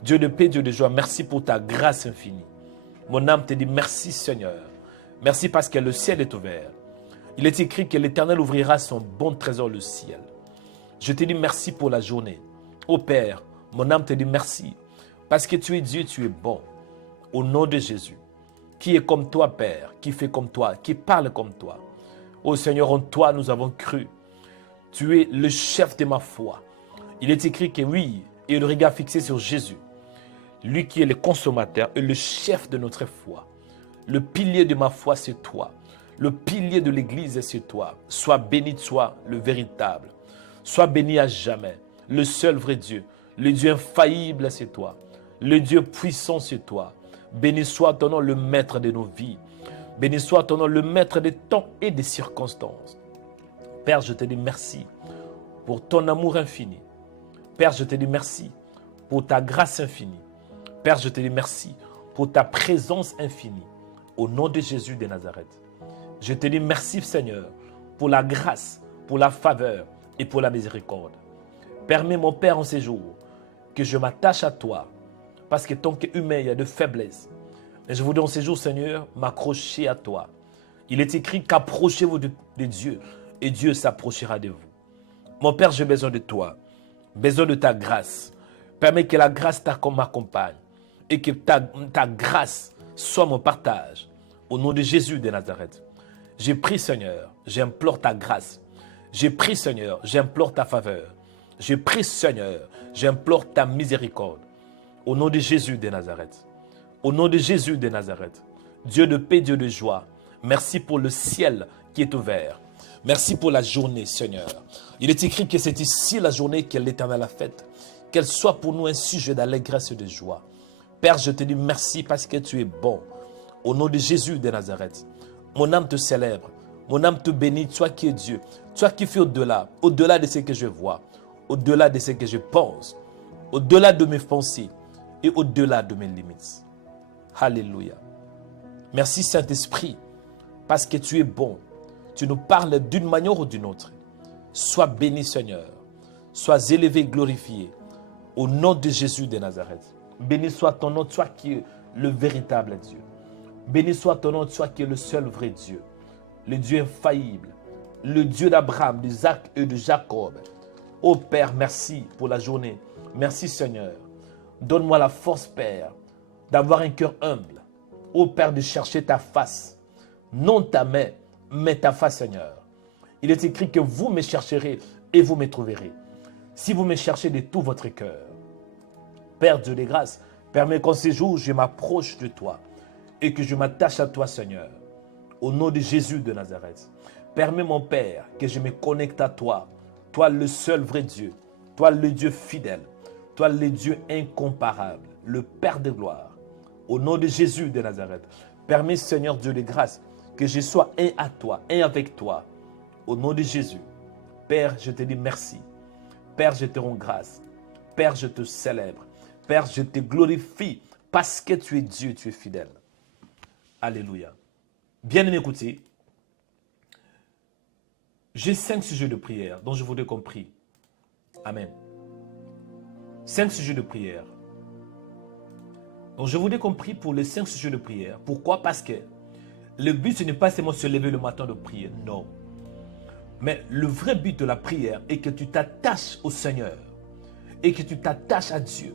Dieu de paix, Dieu de joie, merci pour ta grâce infinie. Mon âme te dit merci Seigneur. Merci parce que le ciel est ouvert. Il est écrit que l'Éternel ouvrira son bon trésor, le ciel. Je te dis merci pour la journée. Ô Père, mon âme te dit merci parce que tu es Dieu, tu es bon. Au nom de Jésus, qui est comme toi, Père, qui fait comme toi, qui parle comme toi. Ô Seigneur, en toi nous avons cru. Tu es le chef de ma foi. Il est écrit que oui, et le regard fixé sur Jésus, lui qui est le consommateur et le chef de notre foi. Le pilier de ma foi, c'est toi. Le pilier de l'Église, c'est toi. Sois béni, toi, le véritable. Sois béni à jamais. Le seul vrai Dieu. Le Dieu infaillible, c'est toi. Le Dieu puissant, c'est toi. Béni soit ton nom, le maître de nos vies. Béni soit ton nom, le maître des temps et des circonstances. Père, je te dis merci pour ton amour infini. Père, je te dis merci pour ta grâce infinie. Père, je te dis merci pour ta présence infinie. Au nom de Jésus de Nazareth. Je te dis merci, Seigneur, pour la grâce, pour la faveur et pour la miséricorde. Permets, mon Père, en ces jours, que je m'attache à toi, parce que tant qu'humain, il y a de faiblesse. Mais je voudrais en ces jours, Seigneur, m'accrocher à toi. Il est écrit qu'approchez-vous de Dieu, et Dieu s'approchera de vous. Mon Père, j'ai besoin de toi, besoin de ta grâce. Permets que la grâce m'accompagne, et que ta grâce soit mon partage. Au nom de Jésus de Nazareth. J'ai pris, Seigneur, j'implore ta grâce. J'ai pris, Seigneur, j'implore ta faveur. J'ai pris, Seigneur, j'implore ta miséricorde. Au nom de Jésus de Nazareth. Au nom de Jésus de Nazareth. Dieu de paix, Dieu de joie. Merci pour le ciel qui est ouvert. Merci pour la journée, Seigneur. Il est écrit que c'est ici la journée que l'Éternel a faite. Qu'elle soit pour nous un sujet d'allégresse et de joie. Père, je te dis merci parce que tu es bon. Au nom de Jésus de Nazareth. Mon âme te célèbre. Mon âme te bénit, toi qui es Dieu. Toi qui fais au-delà de ce que je vois. Au-delà de ce que je pense. Au-delà de mes pensées. Et au-delà de mes limites. Alléluia. Merci Saint-Esprit. Parce que tu es bon. Tu nous parles d'une manière ou d'une autre. Sois béni Seigneur. Sois élevé, glorifié. Au nom de Jésus de Nazareth. Béni soit ton nom, toi qui es le véritable Dieu. Béni soit ton nom, toi qui es le seul vrai Dieu. Le Dieu infaillible. Le Dieu d'Abraham, d'Isaac et de Jacob. Ô Père, merci pour la journée. Merci Seigneur. Donne-moi la force, Père, d'avoir un cœur humble. Ô Père, de chercher ta face. Non ta main, mais ta face, Seigneur. Il est écrit que vous me chercherez et vous me trouverez. Si vous me cherchez de tout votre cœur. Père Dieu des grâces, Permets qu'en ces jours, je m'approche de toi et que je m'attache à toi, Seigneur. Au nom de Jésus de Nazareth. Permets, mon Père, que je me connecte à toi. Toi, le seul vrai Dieu. Toi, le Dieu fidèle. Toi, le Dieu incomparable. Le Père de gloire. Au nom de Jésus de Nazareth. Permets, Seigneur Dieu de grâce, que je sois un à toi, un avec toi. Au nom de Jésus. Père, je te dis merci. Père, je te rends grâce. Père, je te célèbre. Père, je te glorifie parce que tu es Dieu, tu es fidèle. Alléluia. Bien-aimés, écoutez, j'ai 5 sujets de prière dont je voudrais qu'on prie. Amen. 5 sujets de prière. Donc je voudrais qu'on prie pour les 5 sujets de prière. Pourquoi? Parce que le but, ce n'est pas seulement se lever le matin de prier. Non. Mais le vrai but de la prière est que tu t'attaches au Seigneur et que tu t'attaches à Dieu.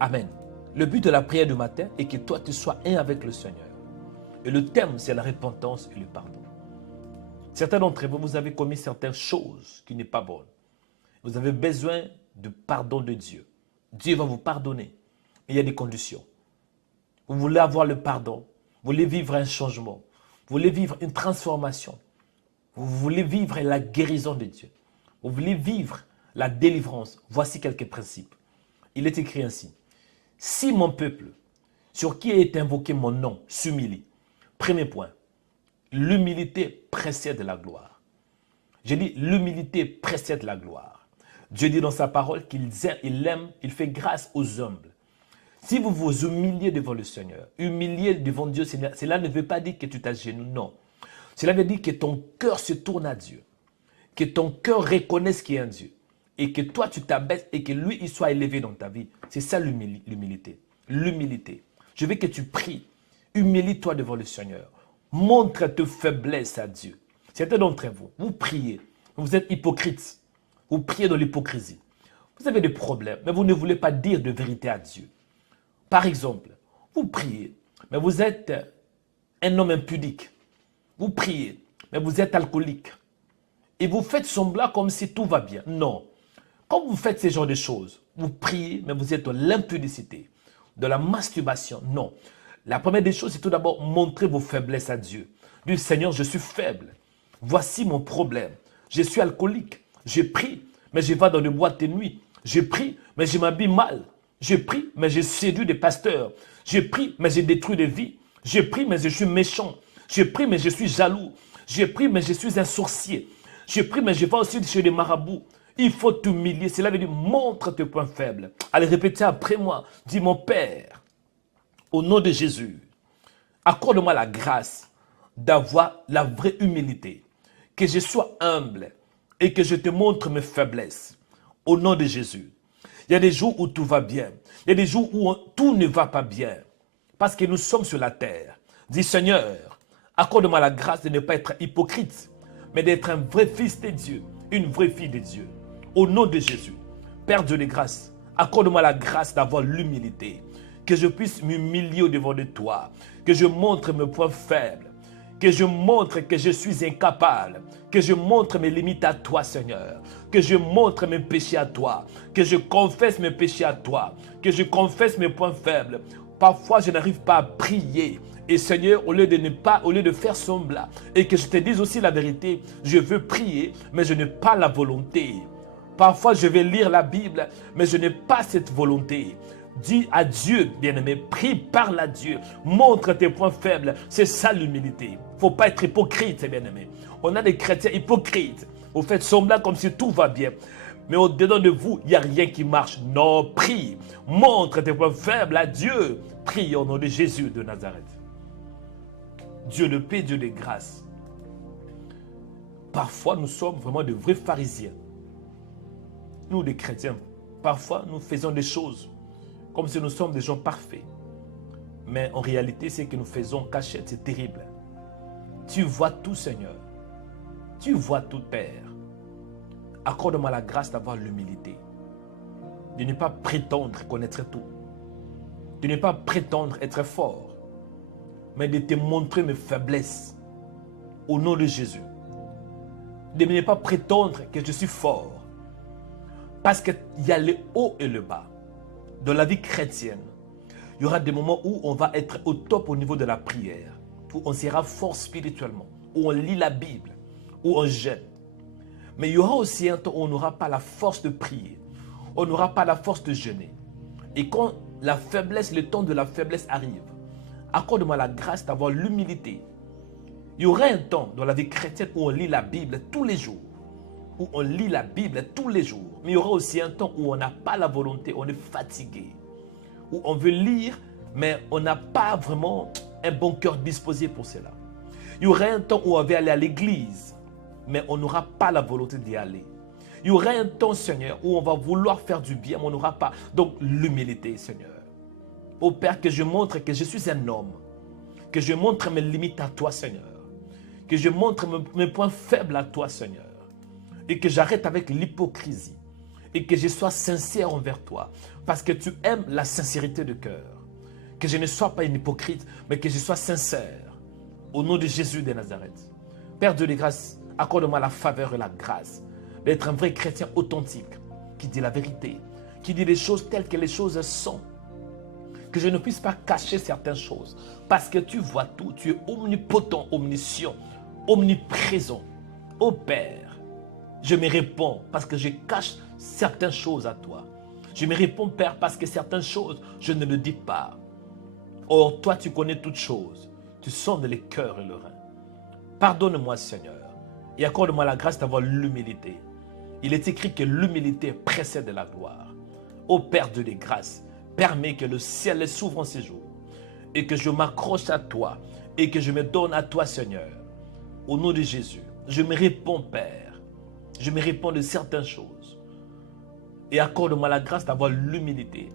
Amen. Le but de la prière du matin est que toi, tu sois un avec le Seigneur. Et le thème, c'est la repentance et le pardon. Certains d'entre vous, vous avez commis certaines choses qui n'est pas bonnes. Vous avez besoin du pardon de Dieu. Dieu va vous pardonner. Mais il y a des conditions. Vous voulez avoir le pardon. Vous voulez vivre un changement. Vous voulez vivre une transformation. Vous voulez vivre la guérison de Dieu. Vous voulez vivre la délivrance. Voici quelques principes. Il est écrit ainsi. Si mon peuple, sur qui est invoqué mon nom, s'humilie. Premier point. L'humilité précède la gloire. J'ai dit l'humilité précède la gloire. Dieu dit dans sa parole qu'il aime, il fait grâce aux humbles. Si vous vous humiliez devant le Seigneur, humilier devant Dieu, cela ne veut pas dire que tu t'agenouilles, non. Cela veut dire que ton cœur se tourne à Dieu, que ton cœur reconnaisse qu'il y a un Dieu, et que toi tu t'abaisses et que lui il soit élevé dans ta vie. C'est ça l'humilité. L'humilité. Je veux que tu pries. Humilie-toi devant le Seigneur. Montre tes faiblesses à Dieu. Certains d'entre vous, vous priez, vous êtes hypocrites. Vous priez dans l'hypocrisie. Vous avez des problèmes, mais vous ne voulez pas dire de vérité à Dieu. Par exemple, vous priez, mais vous êtes un homme impudique. Vous priez, mais vous êtes alcoolique. Et vous faites semblant comme si tout va bien. Non. Quand vous faites ce genre de choses, vous priez, mais vous êtes dans l'impudicité, de la masturbation. Non. La première des choses, c'est tout d'abord montrer vos faiblesses à Dieu. Dire, Seigneur, je suis faible. Voici mon problème. Je suis alcoolique. Je prie, mais je vais dans les boîtes de nuit. Je prie, mais je m'habille mal. Je prie, mais je séduis des pasteurs. Je prie, mais je détruis des vies. Je prie, mais je suis méchant. Je prie, mais je suis jaloux. Je prie, mais je suis un sorcier. Je prie, mais je vais aussi chez les marabouts. Il faut t'humilier. Cela veut dire, montre tes points faibles. Allez répéter après moi. Dis, mon Père, au nom de Jésus, accorde-moi la grâce d'avoir la vraie humilité. Que je sois humble et que je te montre mes faiblesses. Au nom de Jésus. Il y a des jours où tout va bien. Il y a des jours où tout ne va pas bien. Parce que nous sommes sur la terre. Dis, Seigneur, accorde-moi la grâce de ne pas être hypocrite, mais d'être un vrai fils de Dieu, une vraie fille de Dieu. Au nom de Jésus, Père Dieu de grâce, accorde-moi la grâce d'avoir l'humilité, que je puisse m'humilier au-devant de toi, que je montre mes points faibles, que je montre que je suis incapable, que je montre mes limites à toi, Seigneur, que je montre mes péchés à toi, que je confesse mes péchés à toi, que je confesse mes points faibles. Parfois, je n'arrive pas à prier. Et Seigneur, au lieu de faire semblant, et que je te dise aussi la vérité, je veux prier, mais je n'ai pas la volonté. Parfois, je vais lire la Bible, mais je n'ai pas cette volonté. Dis à Dieu, bien-aimé, prie, parle à Dieu, montre tes points faibles. C'est ça l'humilité. Il ne faut pas être hypocrite, bien-aimé. On a des chrétiens hypocrites. Vous faites semblant comme si tout va bien. Mais au-dedans de vous, il n'y a rien qui marche. Non, prie. Montre tes points faibles à Dieu. Prie au nom de Jésus de Nazareth. Dieu de paix, Dieu de grâce. Parfois, nous sommes vraiment de vrais pharisiens. Nous, les chrétiens, parfois, nous faisons des choses comme si nous sommes des gens parfaits. Mais en réalité, ce que nous faisons en cachette, c'est terrible. Tu vois tout, Seigneur. Tu vois tout, Père. Accorde-moi la grâce d'avoir l'humilité. De ne pas prétendre connaître tout. De ne pas prétendre être fort. Mais de te montrer mes faiblesses. Au nom de Jésus. De ne pas prétendre que je suis fort. Parce qu'il y a le haut et le bas. Dans la vie chrétienne, Il y aura des moments où on va être au top au niveau de la prière, où on sera fort spirituellement, où on lit la Bible, où on jeûne. Mais il y aura aussi un temps où on n'aura pas la force de prier, on n'aura pas la force de jeûner. Et quand la faiblesse, le temps de la faiblesse arrive, accorde-moi la grâce d'avoir l'humilité. Il y aura un temps dans la vie chrétienne où on lit la Bible tous les jours, où on lit la Bible tous les jours. Mais il y aura aussi un temps où on n'a pas la volonté, on est fatigué, où on veut lire, mais on n'a pas vraiment un bon cœur disposé pour cela. Il y aura un temps où on va aller à l'église, mais on n'aura pas la volonté d'y aller. Il y aura un temps, Seigneur, où on va vouloir faire du bien, mais on n'aura pas. Donc, l'humilité, Seigneur. Ô Père, que je montre que je suis un homme, que je montre mes limites à toi, Seigneur, que je montre mes points faibles à toi, Seigneur, et que j'arrête avec l'hypocrisie, et que je sois sincère envers toi, parce que tu aimes la sincérité de cœur. Que je ne sois pas une hypocrite, mais que je sois sincère, au nom de Jésus de Nazareth. Père Dieu de grâce, accorde-moi la faveur et la grâce d'être un vrai chrétien authentique, qui dit la vérité, qui dit les choses telles que les choses sont. Que je ne puisse pas cacher certaines choses, parce que tu vois tout, tu es omnipotent, omniscient, omniprésent. Ô Père, je me réponds parce que je cache certaines choses à toi. Je me réponds, Père, parce que certaines choses, je ne le dis pas. Or, toi, tu connais toutes choses. Tu sondes les cœurs et le rein. Pardonne-moi, Seigneur, et accorde-moi la grâce d'avoir l'humilité. Il est écrit que l'humilité précède la gloire. Ô Père de les grâces, permets que le ciel s'ouvre en ces jours et que je m'accroche à toi et que je me donne à toi, Seigneur. Au nom de Jésus, je me réponds, Père. Je me réponds de certaines choses. Et accorde-moi la grâce d'avoir l'humilité,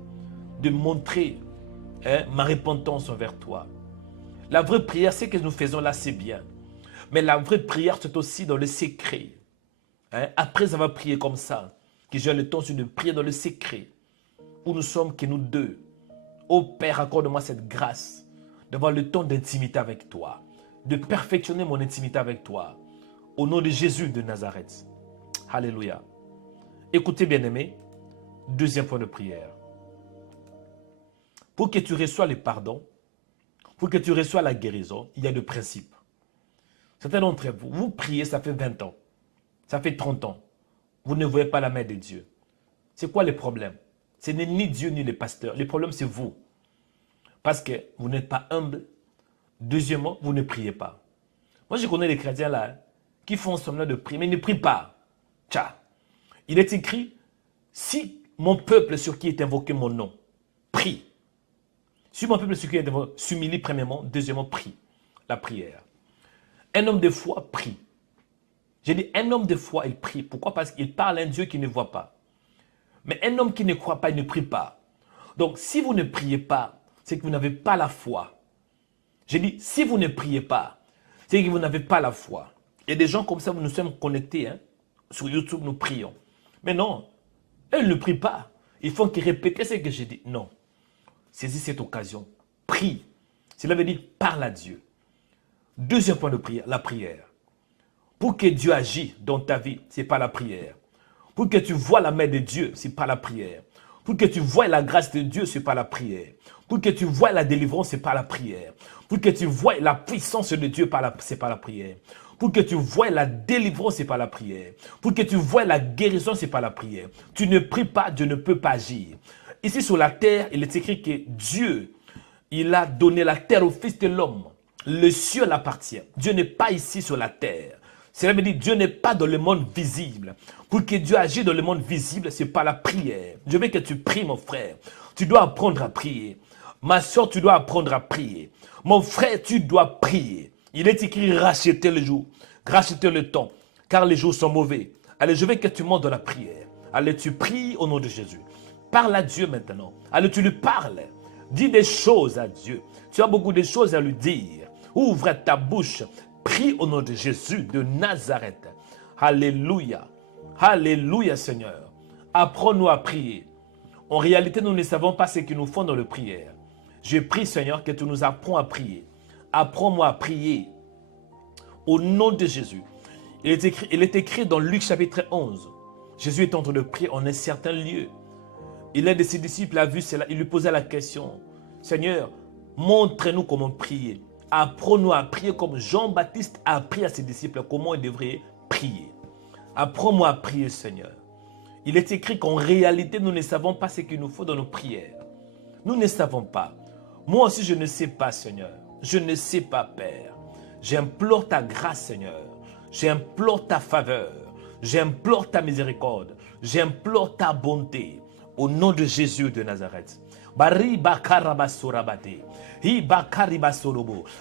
de montrer ma repentance envers toi. La vraie prière, c'est que nous faisons là, c'est bien. Mais la vraie prière, c'est aussi dans le secret. Après avoir prié comme ça, que j'ai le temps de prier dans le secret, où nous sommes que nous deux. Ô Père, accorde-moi cette grâce d'avoir le temps d'intimité avec toi, de perfectionner mon intimité avec toi. Au nom de Jésus de Nazareth. Alléluia. Écoutez, bien-aimés, deuxième point de prière. Pour que tu reçoives le pardon, pour que tu reçoives la guérison, il y a deux principes. Certains d'entre vous, vous priez, ça fait 20 ans, ça fait 30 ans. Vous ne voyez pas la main de Dieu. C'est quoi le problème? Ce n'est ni Dieu ni les pasteurs. Le problème, c'est vous. Parce que vous n'êtes pas humble. Deuxièmement, vous ne priez pas. Moi, je connais les chrétiens là qui font semblant de prier, mais ils ne prient pas. Tcha. Il est écrit, si mon peuple sur qui est invoqué mon nom, prie. Si mon peuple sur qui est invoqué, s'humilie premièrement, deuxièmement, prie. La prière. Un homme de foi prie. J'ai dit, un homme de foi, il prie. Pourquoi? Parce qu'il parle à un Dieu qui ne voit pas. Mais un homme qui ne croit pas, il ne prie pas. Donc, si vous ne priez pas, c'est que vous n'avez pas la foi. J'ai dit, si vous ne priez pas, c'est que vous n'avez pas la foi. Il y a des gens comme ça, nous sommes connectés. Sur YouTube, nous prions. Mais non, eux ne prient pas. Ils font que répéter ce que j'ai dit. Non. Saisis cette occasion. Prie. Cela veut dire, parle à Dieu. Deuxième point de prière, la prière. Pour que Dieu agisse dans ta vie, ce n'est pas la prière. Pour que tu vois la main de Dieu, ce n'est pas la prière. Pour que tu vois la grâce de Dieu, ce n'est pas la prière. Pour que tu vois la délivrance, ce n'est pas la prière. Pour que tu vois la puissance de Dieu, ce n'est pas la prière. Pour que tu vois la délivrance, ce n'est pas la prière. Pour que tu vois la guérison, ce n'est pas la prière. Tu ne pries pas, Dieu ne peut pas agir. Ici sur la terre, il est écrit que Dieu, il a donné la terre au Fils de l'homme. Le ciel appartient. Dieu n'est pas ici sur la terre. Cela veut dire que Dieu n'est pas dans le monde visible. Pour que Dieu agisse dans le monde visible, ce n'est pas la prière. Je veux que tu pries, mon frère. Tu dois apprendre à prier. Ma soeur, tu dois apprendre à prier. Mon frère, tu dois prier. Il est écrit racheter le jour, racheter le temps, car les jours sont mauvais. Allez, je veux que tu montes dans la prière. Allez, tu pries au nom de Jésus. Parle à Dieu maintenant. Allez, tu lui parles. Dis des choses à Dieu. Tu as beaucoup de choses à lui dire. Ouvre ta bouche. Prie au nom de Jésus de Nazareth. Alléluia. Alléluia, Seigneur. Apprends-nous à prier. En réalité, nous ne savons pas ce qu'ils nous font dans la prière. Je prie, Seigneur, que tu nous apprends à prier. Apprends-moi à prier. Au nom de Jésus. Il est écrit dans Luc chapitre 11. Jésus est en train de prier en un certain lieu. Et l'un de ses disciples a vu cela. Il lui posait la question. Seigneur, montre-nous comment prier. Apprends-nous à prier comme Jean-Baptiste a appris à ses disciples comment ils devraient prier. Apprends-moi à prier, Seigneur. Il est écrit qu'en réalité, nous ne savons pas ce qu'il nous faut dans nos prières. Nous ne savons pas. Moi aussi, je ne sais pas, Seigneur. Je ne sais pas, Père. J'implore ta grâce, Seigneur. J'implore ta faveur. J'implore ta miséricorde. J'implore ta bonté. Au nom de Jésus de Nazareth.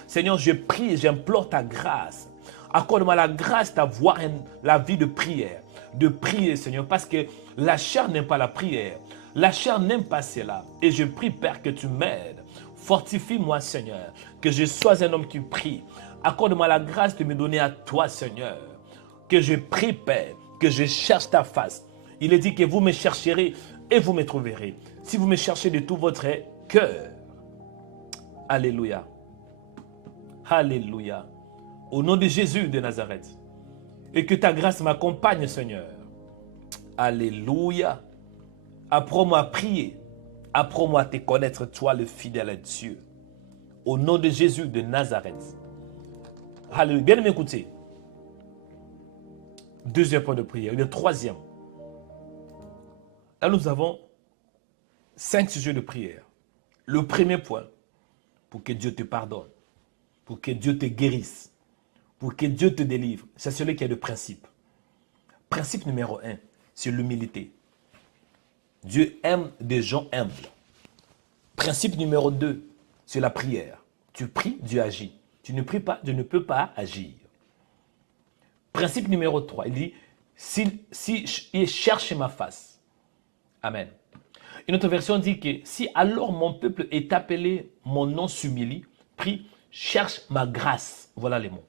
Seigneur, je prie et j'implore ta grâce. Accorde-moi la grâce d'avoir la vie de prière. De prier, Seigneur, parce que la chair n'aime pas la prière. La chair n'aime pas cela. Et je prie, Père, que tu m'aides. Fortifie-moi, Seigneur, que je sois un homme qui prie. Accorde-moi la grâce de me donner à toi, Seigneur. Que je prie, Père, que je cherche ta face. Il est dit que vous me chercherez et vous me trouverez. Si vous me cherchez de tout votre cœur. Alléluia. Alléluia. Au nom de Jésus de Nazareth. Et que ta grâce m'accompagne, Seigneur. Alléluia. Apprends-moi à prier. Apprends-moi à te connaître, toi le fidèle Dieu. Au nom de Jésus de Nazareth. Alléluia. Bien m'écouter. Deuxième point de prière. Le troisième. Là, nous avons 5 sujets de prière. Le premier point, pour que Dieu te pardonne, pour que Dieu te guérisse, pour que Dieu te délivre, c'est celui qui est le principe. Principe numéro 1, c'est l'humilité. Dieu aime des gens humbles. Principe numéro 2, c'est la prière. Tu pries, Dieu agit. Tu ne pries pas, Dieu ne peut pas agir. Principe numéro 3, il dit, si cherche ma face. Amen. Une autre version dit que si alors mon peuple est appelé, mon nom s'humilie, prie, cherche ma grâce. Voilà les mots.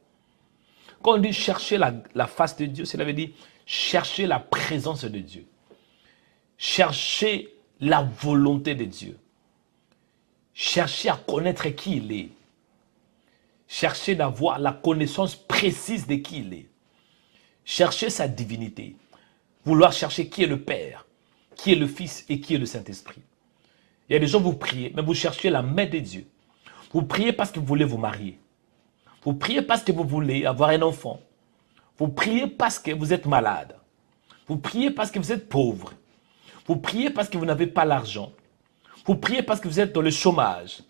Quand on dit chercher la face de Dieu, cela veut dire chercher la présence de Dieu. Chercher la volonté de Dieu. Chercher à connaître qui il est. Chercher d'avoir la connaissance précise de qui il est. Chercher sa divinité. Vouloir chercher qui est le Père, qui est le Fils et qui est le Saint-Esprit. Il y a des gens, vous priez, mais vous cherchez la main de Dieu. Vous priez parce que vous voulez vous marier. Vous priez parce que vous voulez avoir un enfant. Vous priez parce que vous êtes malade. Vous priez parce que vous êtes pauvre. Vous priez parce que vous n'avez pas l'argent. Vous priez parce que vous êtes dans le chômage.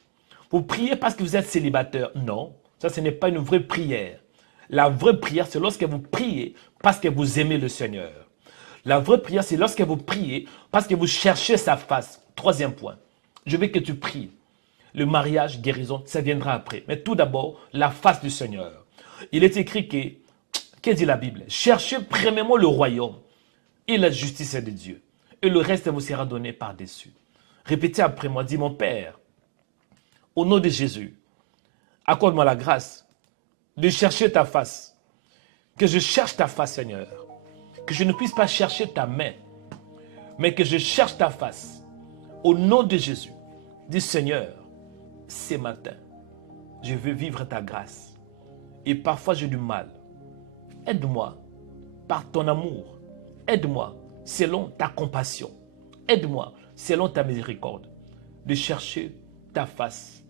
Vous priez parce que vous êtes célibataire. Non, ça ce n'est pas une vraie prière. La vraie prière, c'est lorsque vous priez parce que vous aimez le Seigneur. La vraie prière, c'est lorsque vous priez parce que vous cherchez sa face. Troisième point, je veux que tu pries. Le mariage, guérison, ça viendra après. Mais tout d'abord, la face du Seigneur. Il est écrit que dit la Bible? Cherchez premièrement le royaume et la justice de Dieu. Et le reste vous sera donné par-dessus. Répétez après moi, dis mon Père, au nom de Jésus, accorde-moi la grâce de chercher ta face. Que je cherche ta face, Seigneur. Que je ne puisse pas chercher ta main, mais que je cherche ta face. Au nom de Jésus, dis Seigneur, ce matin, je veux vivre ta grâce. Et parfois j'ai du mal. Aide-moi par ton amour. Aide-moi selon ta compassion. Aide-moi selon ta miséricorde de chercher ta face.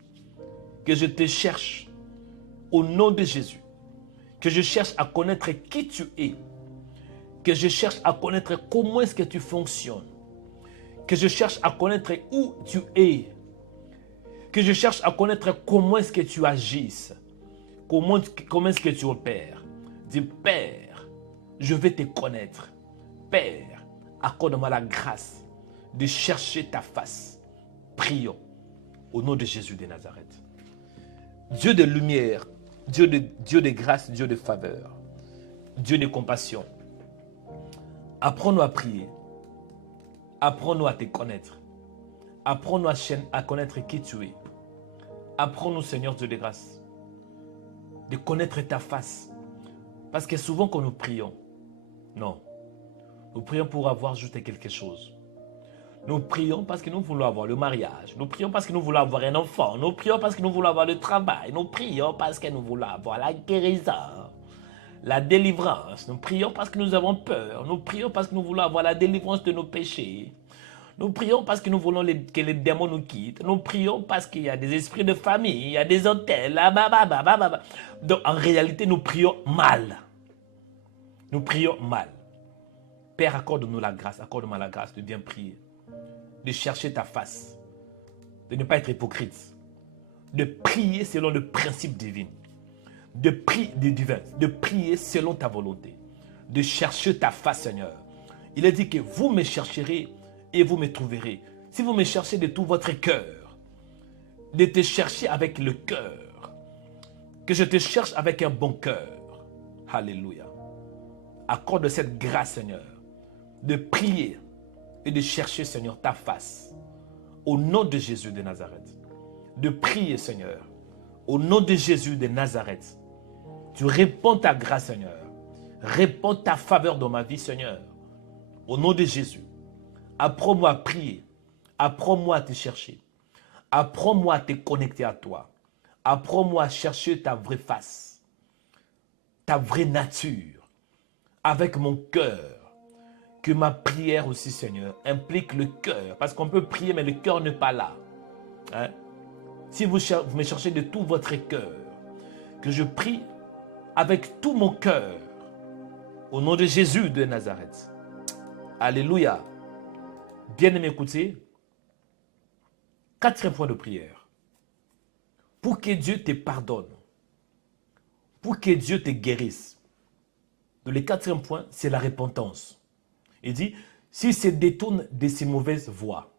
Que je te cherche au nom de Jésus. Que je cherche à connaître qui tu es. Que je cherche à connaître comment est-ce que tu fonctionnes. Que je cherche à connaître où tu es. Que je cherche à connaître comment est-ce que tu agisses. Comment est-ce que tu opères. Dis, Père, je vais te connaître. Père, accorde-moi la grâce de chercher ta face. Prions au nom de Jésus de Nazareth. Dieu de lumière, Dieu de grâce, Dieu de faveur, Dieu de compassion. Apprends-nous à prier. Apprends-nous à te connaître. Apprends-nous à connaître qui tu es. Apprends-nous, Seigneur Dieu de grâce, de connaître ta face. Parce que souvent quand nous prions, non, nous prions pour avoir juste quelque chose. Nous prions parce que nous voulons avoir le mariage. Nous prions parce que nous voulons avoir un enfant. Nous prions parce que nous voulons avoir le travail. Nous prions parce que nous voulons avoir la guérison, la délivrance. Nous prions parce que nous avons peur. Nous prions parce que nous voulons avoir la délivrance de nos péchés. Nous prions parce que nous voulons que les démons nous quittent. Nous prions parce qu'il y a des esprits de famille, il y a des hôtels. Donc en réalité, nous prions mal. Nous prions mal. Père, accorde-nous la grâce, accorde-moi la grâce de bien prier, de chercher ta face, de ne pas être hypocrite, de prier selon le principe divin, de prier selon ta volonté, de chercher ta face, Seigneur. Il est dit que vous me chercherez et vous me trouverez. Si vous me cherchez de tout votre cœur, de te chercher avec le cœur, que je te cherche avec un bon cœur. Alléluia. Accorde cette grâce, Seigneur, de prier et de chercher, Seigneur, ta face. Au nom de Jésus de Nazareth. De prier, Seigneur. Au nom de Jésus de Nazareth. Tu réponds ta grâce, Seigneur. Réponds ta faveur dans ma vie, Seigneur. Au nom de Jésus. Apprends-moi à prier. Apprends-moi à te chercher. Apprends-moi à te connecter à toi. Apprends-moi à chercher ta vraie face. Ta vraie nature. Avec mon cœur. Que ma prière aussi, Seigneur, implique le cœur. Parce qu'on peut prier, mais le cœur n'est pas là. Hein? Si vous me cherchez de tout votre cœur, que je prie avec tout mon cœur, au nom de Jésus de Nazareth. Alléluia. Bien-aimé, écoutez. 4e point de prière. Pour que Dieu te pardonne. Pour que Dieu te guérisse. Le 4e point, c'est la repentance. Il dit, s'il se détourne de ses mauvaises voies.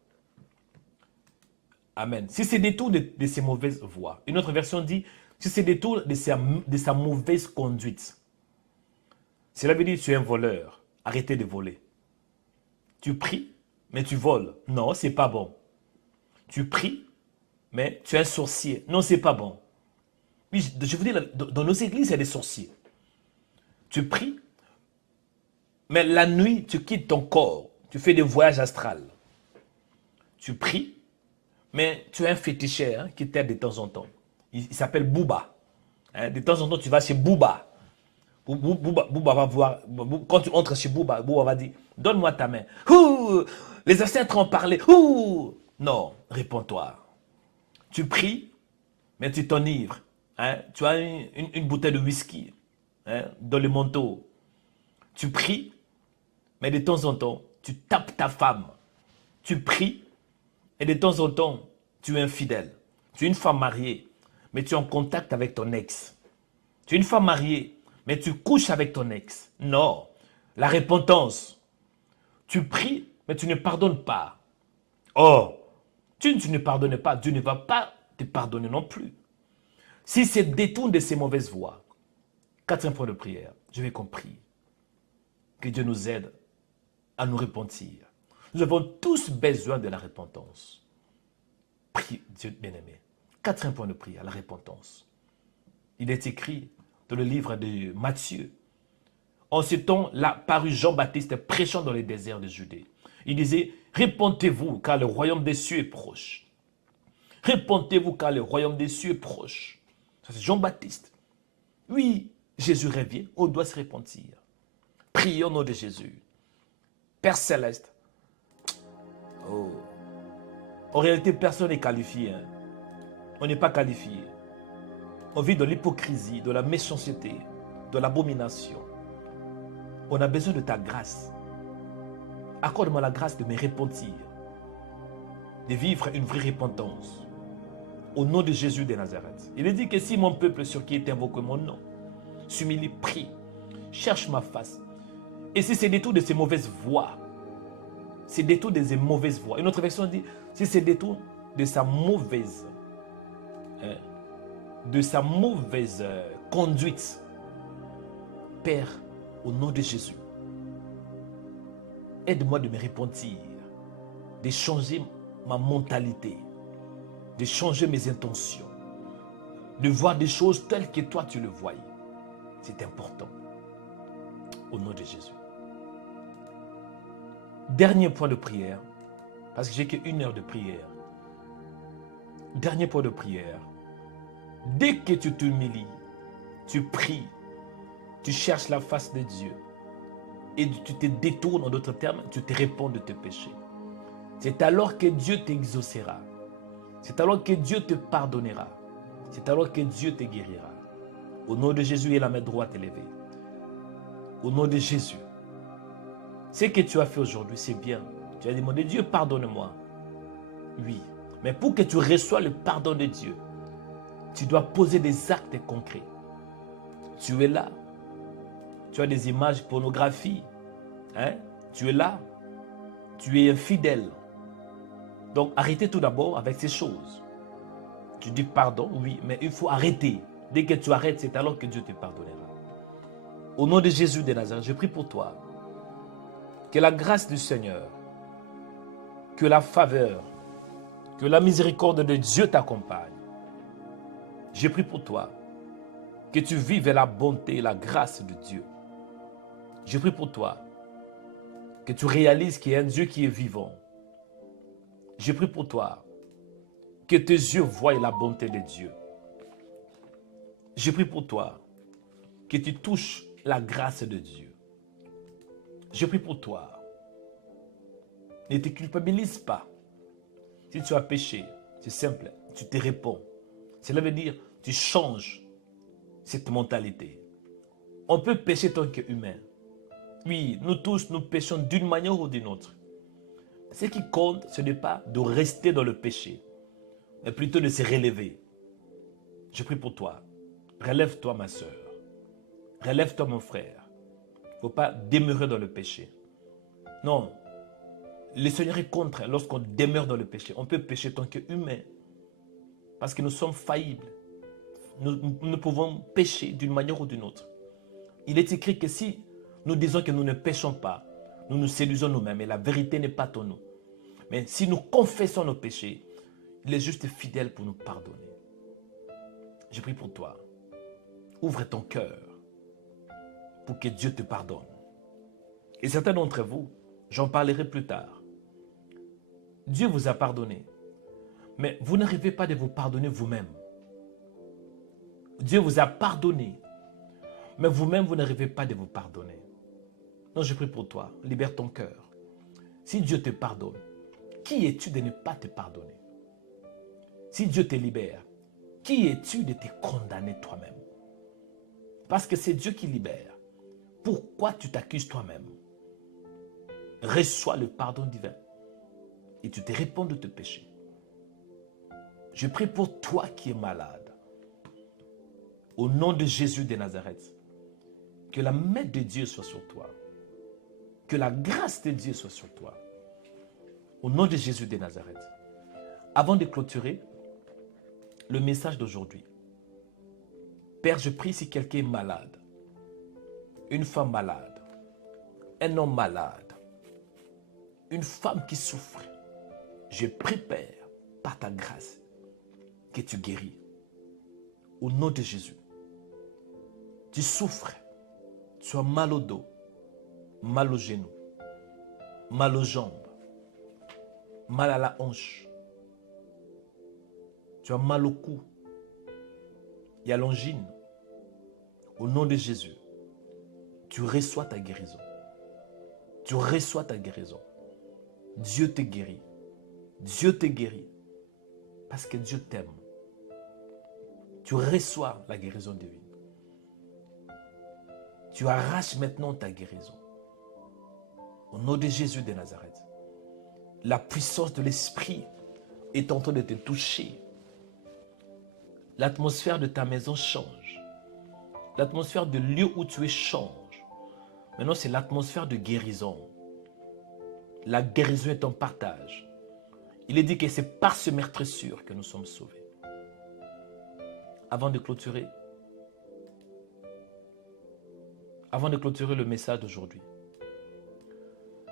Amen. S'il se détourne de ses mauvaises voies. Une autre version dit, s'il se détourne de sa mauvaise conduite. Cela veut dire, tu es un voleur. Arrêtez de voler. Tu pries, mais tu voles. Non, c'est pas bon. Tu pries, mais tu es un sorcier. Non, c'est pas bon. Oui, je vous dis, dans nos églises, il y a des sorciers. Tu pries, mais la nuit, tu quittes ton corps. Tu fais des voyages astrales. Tu pries, mais tu es un féticheur qui t'aide de temps en temps. Il s'appelle Bouba. Hein, de temps en temps, tu vas chez Bouba. Bouba va voir. Quand tu entres chez Bouba, Bouba va dire, donne-moi ta main. Ouh, les ancêtres ont parlé. Ouh. Non, réponds-toi. Tu pries, mais tu t'enivres. Hein, tu as une bouteille de whisky, hein, dans le manteau. Tu pries, mais de temps en temps, tu tapes ta femme. Tu pries, et de temps en temps, tu es infidèle. Tu es une femme mariée, mais tu es en contact avec ton ex. Tu es une femme mariée, mais tu couches avec ton ex. Non, la repentance. Tu pries, mais tu ne pardonnes pas. Oh, tu ne pardonnes pas, Dieu ne va pas te pardonner non plus. Si c'est détourne de ces mauvaises voies, 4e point de prière, je vais compris. Que Dieu nous aide à nous repentir. Nous avons tous besoin de la repentance. Prie, Dieu bien-aimé. 4e point de prière, la repentance. Il est écrit dans le livre de Matthieu. En ce temps, là, parut Jean-Baptiste prêchant dans les déserts de Judée. Il disait, repentez-vous car le royaume des cieux est proche. Repentez-vous car le royaume des cieux est proche. Ça, c'est Jean-Baptiste. Oui, Jésus revient, on doit se repentir. Prions au nom de Jésus. Père Céleste. Oh. En réalité, personne n'est qualifié. Hein. On n'est pas qualifié. On vit dans l'hypocrisie, de la méchanceté, de l'abomination. On a besoin de ta grâce. Accorde-moi la grâce de me repentir. De vivre une vraie repentance. Au nom de Jésus de Nazareth. Il est dit que si mon peuple sur qui est invoqué mon nom s'humilie, prie, cherche ma face. Et si c'est détour de ces mauvaises voies, c'est détour de ces mauvaises voies. Une autre version dit, si c'est détour de sa mauvaise, conduite, Père, au nom de Jésus, aide-moi de me repentir, de changer ma mentalité, de changer mes intentions, de voir des choses telles que toi tu le voyais. C'est important. Au nom de Jésus. Dernier point de prière, parce que j'ai qu'1 heure de prière. Dernier point de prière. Dès que tu t'humilies, tu pries, tu cherches la face de Dieu et tu te détournes, en d'autres termes, tu te réponds de tes péchés. C'est alors que Dieu t'exaucera. C'est alors que Dieu te pardonnera. C'est alors que Dieu te guérira. Au nom de Jésus, et la main droite élevée. Au nom de Jésus. Ce que tu as fait aujourd'hui, c'est bien. Tu as demandé, Dieu, pardonne-moi. Oui. Mais pour que tu reçoives le pardon de Dieu, tu dois poser des actes concrets. Tu es là. Tu as des images pornographiques. Hein? Tu es là. Tu es infidèle. Donc, arrêtez tout d'abord avec ces choses. Tu dis pardon, oui, mais il faut arrêter. Dès que tu arrêtes, c'est alors que Dieu te pardonnera. Au nom de Jésus de Nazareth, je prie pour toi. Que la grâce du Seigneur, que la faveur, que la miséricorde de Dieu t'accompagne. Je prie pour toi. Que tu vives la bonté et la grâce de Dieu. Je prie pour toi. Que tu réalises qu'il y a un Dieu qui est vivant. Je prie pour toi. Que tes yeux voient la bonté de Dieu. Je prie pour toi. Que tu touches la grâce de Dieu. Je prie pour toi. Ne te culpabilise pas. Si tu as péché, c'est simple, tu te réponds. Cela veut dire tu changes cette mentalité. On peut pécher tant qu'humain. Oui, nous tous, nous péchons d'une manière ou d'une autre. Ce qui compte, ce n'est pas de rester dans le péché, mais plutôt de se relever. Je prie pour toi. Relève-toi, ma soeur. Relève-toi, mon frère. Il ne faut pas demeurer dans le péché. Non. Le Seigneur est contre lorsqu'on demeure dans le péché. On peut pécher tant qu'humain. Parce que nous sommes faillibles. Nous pouvons pécher d'une manière ou d'une autre. Il est écrit que si nous disons que nous ne péchons pas, nous nous séduisons nous-mêmes et la vérité n'est pas en nous. Mais si nous confessons nos péchés, il est juste fidèle pour nous pardonner. Je prie pour toi. Ouvre ton cœur pour que Dieu te pardonne. Et certains d'entre vous, j'en parlerai plus tard. Dieu vous a pardonné, mais vous n'arrivez pas de vous pardonner vous-même. Dieu vous a pardonné, mais vous-même, vous n'arrivez pas de vous pardonner. Non, je prie pour toi, libère ton cœur. Si Dieu te pardonne, qui es-tu de ne pas te pardonner? Si Dieu te libère, qui es-tu de te condamner toi-même? Parce que c'est Dieu qui libère. Pourquoi tu t'accuses toi-même? Reçois le pardon divin et tu te réponds de tes péchés. Je prie pour toi qui es malade. Au nom de Jésus de Nazareth, que la main de Dieu soit sur toi. Que la grâce de Dieu soit sur toi. Au nom de Jésus de Nazareth. Avant de clôturer le message d'aujourd'hui, Père, je prie si quelqu'un est malade, une femme malade, un homme malade, une femme qui souffre, je prie, Père, par ta grâce, que tu guéris. Au nom de Jésus. Tu souffres, tu as mal au dos, mal aux genoux, mal aux jambes, mal à la hanche, tu as mal au cou, il y a l'angine. Au nom de Jésus, tu reçois ta guérison. Tu reçois ta guérison. Dieu te guérit. Dieu te guérit. Parce que Dieu t'aime. Tu reçois la guérison divine. Tu arraches maintenant ta guérison. Au nom de Jésus de Nazareth. La puissance de l'Esprit est en train de te toucher. L'atmosphère de ta maison change. L'atmosphère de lieu où tu es change. Maintenant, c'est l'atmosphère de guérison. La guérison est en partage. Il est dit que c'est par ce meurtrissure que nous sommes sauvés. Avant de clôturer le message d'aujourd'hui,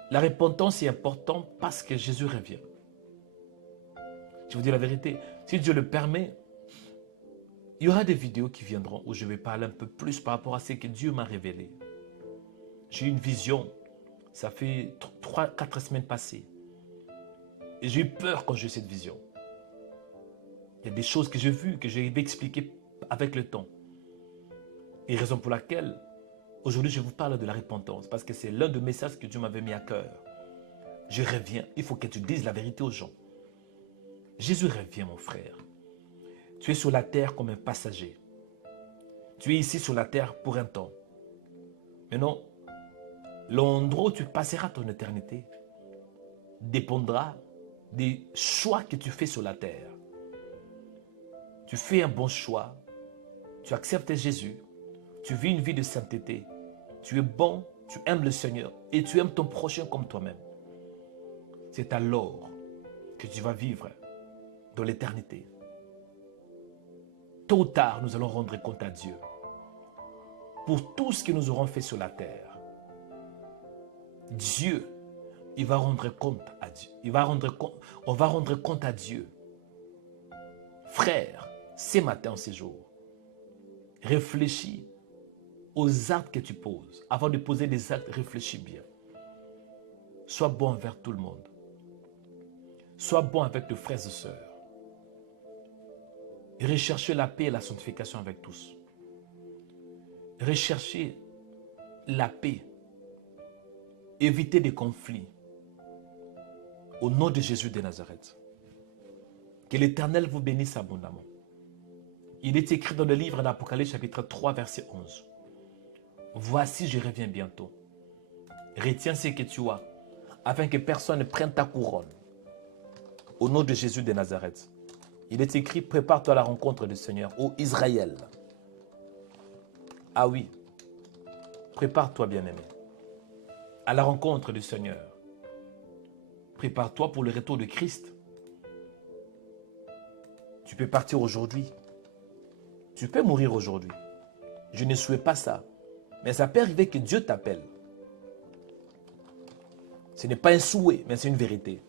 la repentance est importante parce que Jésus revient. Je vous dis la vérité, si Dieu le permet, il y aura des vidéos qui viendront où je vais parler un peu plus par rapport à ce que Dieu m'a révélé. J'ai eu une vision, ça fait 3-4 semaines passées. Et j'ai eu peur quand j'ai eu cette vision. Il y a des choses que j'ai vues, que je vais expliquer avec le temps. Et raison pour laquelle, aujourd'hui, je vous parle de la repentance, parce que c'est l'un des messages que Dieu m'avait mis à cœur. je reviens. Il faut que tu dises la vérité aux gens. Jésus revient, mon frère. Tu es sur la terre comme un passager. Tu es ici sur la terre pour un temps. Maintenant, l'endroit où tu passeras ton éternité dépendra des choix que tu fais sur la terre. Tu fais un bon choix, tu acceptes Jésus, tu vis une vie de sainteté, tu es bon, tu aimes le Seigneur et tu aimes ton prochain comme toi-même. C'est alors que tu vas vivre dans l'éternité. Tôt ou tard, nous allons rendre compte à Dieu pour tout ce que nous aurons fait sur la terre. Dieu, il va rendre compte à Dieu. On va rendre compte à Dieu. Frère, ce matin, ce jour, réfléchis aux actes que tu poses. Avant de poser des actes, réfléchis bien. Sois bon envers tout le monde. Sois bon avec tes frères et sœurs. Recherchez la paix et la sanctification avec tous. Recherchez la paix. Évitez des conflits. Au nom de Jésus de Nazareth. Que l'Éternel vous bénisse abondamment. Il est écrit dans le livre d'Apocalypse chapitre 3 verset 11. Voici, je reviens bientôt. Retiens ce que tu as, afin que personne ne prenne ta couronne. Au nom de Jésus de Nazareth. Il est écrit, prépare-toi à la rencontre du Seigneur, ô Israël. Ah oui, prépare-toi bien-aimé, à la rencontre du Seigneur. Prépare-toi pour le retour de Christ. Tu peux partir aujourd'hui. Tu peux mourir aujourd'hui. Je ne souhaite pas ça. Mais ça peut arriver que Dieu t'appelle. Ce n'est pas un souhait, mais c'est une vérité.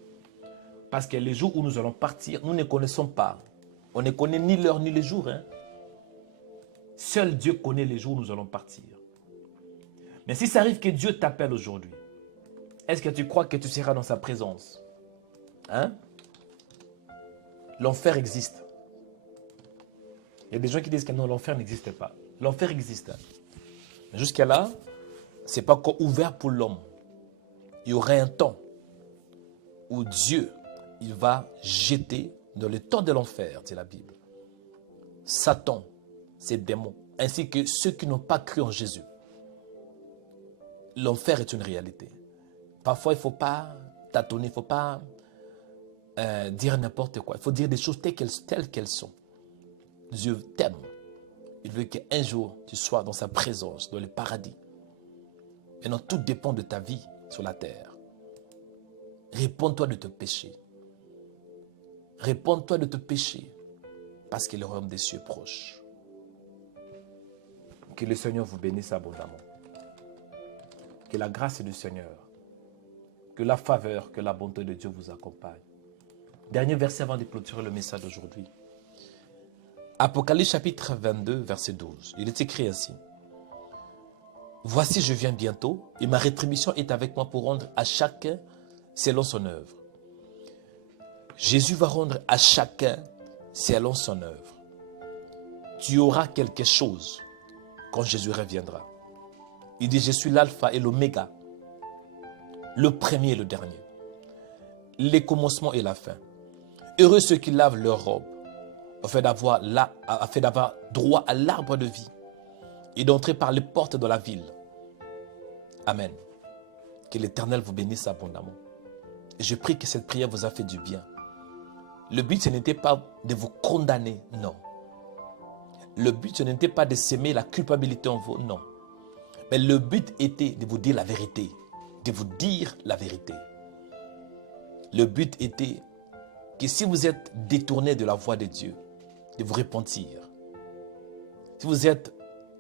Parce que les jours où nous allons partir, nous ne connaissons pas. On ne connaît ni l'heure ni le jour. Seul Dieu connaît les jours où nous allons partir. Mais si ça arrive que Dieu t'appelle aujourd'hui, est-ce que tu crois que tu seras dans sa présence? L'enfer existe. Il y a des gens qui disent que non, l'enfer n'existe pas. L'enfer existe. Jusqu'à là, ce n'est pas encore ouvert pour l'homme. Il y aura un temps où Dieu, il va jeter dans le temps de l'enfer, dit la Bible, Satan, ses démons, ainsi que ceux qui n'ont pas cru en Jésus. L'enfer est une réalité. Parfois, il ne faut pas tâtonner, il ne faut pas dire n'importe quoi. Il faut dire des choses telles qu'elles sont. Dieu t'aime. Il veut qu'un jour, tu sois dans sa présence, dans le paradis. Maintenant, tout dépend de ta vie sur la terre. Réponds-toi de tes péchés. Réponds-toi de tes péchés, parce que le royaume des cieux est proche. Que le Seigneur vous bénisse abondamment. Que la grâce du Seigneur, que la faveur, que la bonté de Dieu vous accompagne. Dernier verset avant de clôturer le message d'aujourd'hui. Apocalypse chapitre 22, verset 12. Il est écrit ainsi. Voici, je viens bientôt, et ma rétribution est avec moi pour rendre à chacun selon son œuvre. Jésus va rendre à chacun selon son œuvre. Tu auras quelque chose quand Jésus reviendra. Il dit, je suis l'alpha et l'oméga, le premier et le dernier, les commencements et la fin. Heureux ceux qui lavent leur robe, afin d'avoir droit à l'arbre de vie et d'entrer par les portes de la ville. Amen. Que l'Éternel vous bénisse abondamment. Et je prie que cette prière vous a fait du bien. Le but, ce n'était pas de vous condamner, non. Le but, ce n'était pas de s'aimer la culpabilité en vous, non. Mais le but était de vous dire la vérité. De vous dire la vérité. Le but était que si vous êtes détourné de la voie de Dieu, de vous repentir. Si vous êtes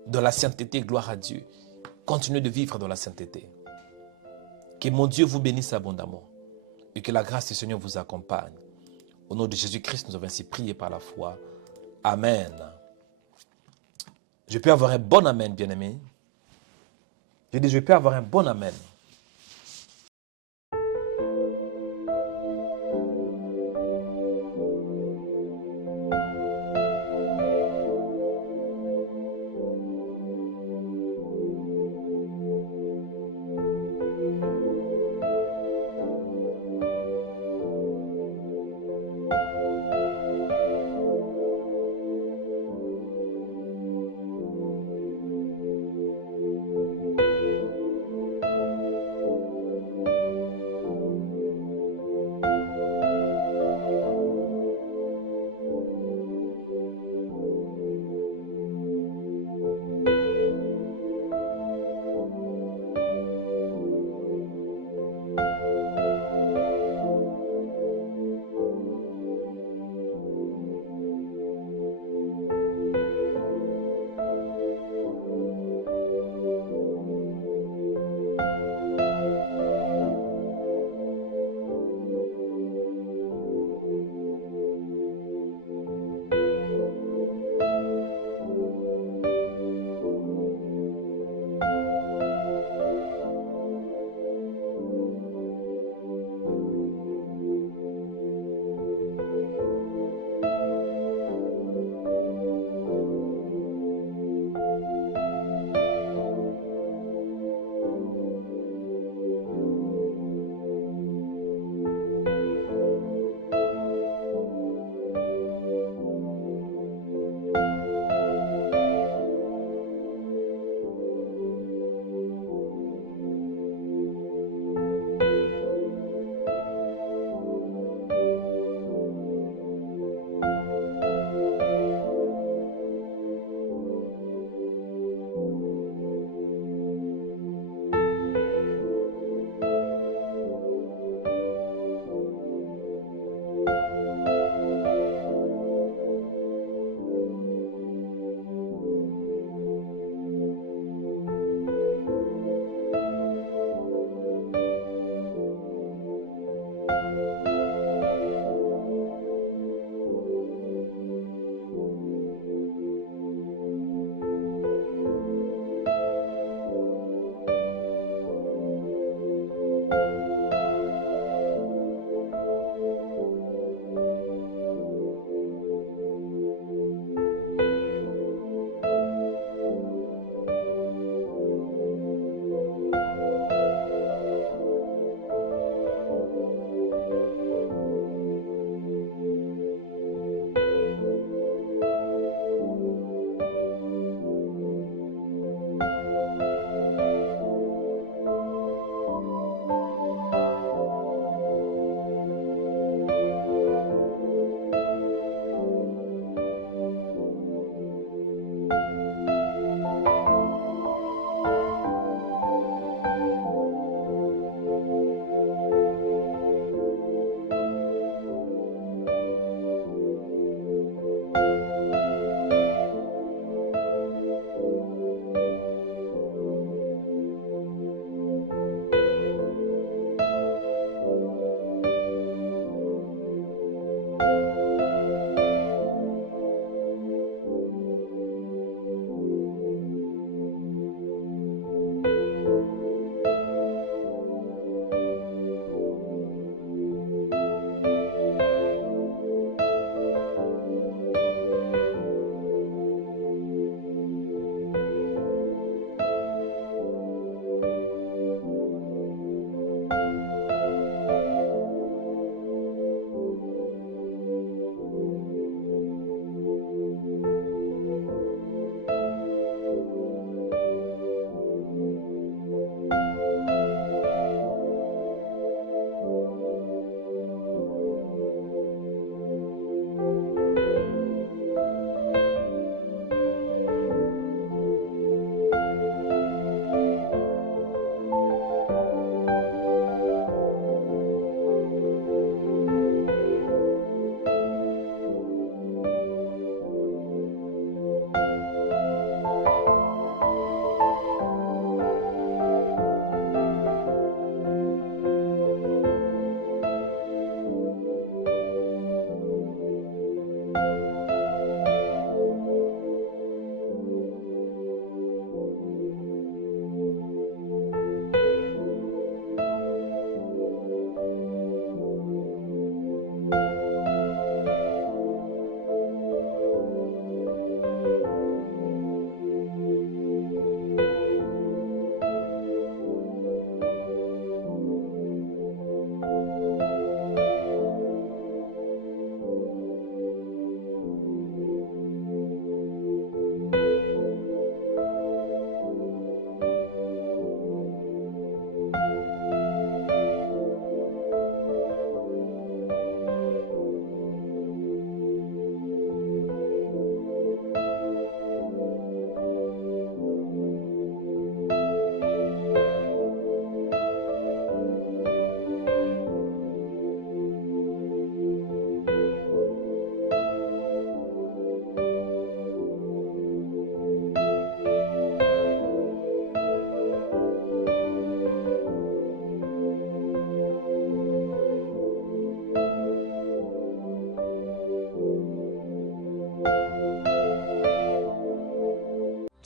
dans la sainteté, gloire à Dieu, continuez de vivre dans la sainteté. Que mon Dieu vous bénisse abondamment et que la grâce du Seigneur vous accompagne. Au nom de Jésus-Christ, nous avons ainsi prié par la foi. Amen. Je peux avoir un bon amen, bien-aimé. Je dis, je peux avoir un bon amen.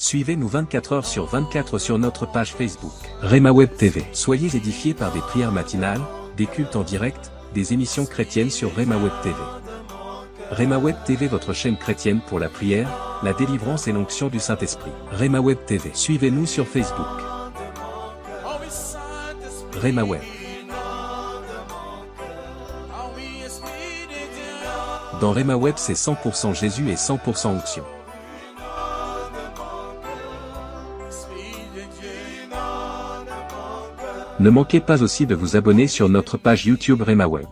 Suivez-nous 24 heures sur 24 sur notre page Facebook, Rema Web TV. Soyez édifiés par des prières matinales, des cultes en direct, des émissions chrétiennes sur Rema Web TV. Rema Web TV, votre chaîne chrétienne pour la prière, la délivrance et l'onction du Saint-Esprit. Rema Web TV. Suivez-nous sur Facebook. Rema Web. Dans Rema Web, c'est 100% Jésus et 100% onction. Ne manquez pas aussi de vous abonner sur notre page YouTube Rema Web.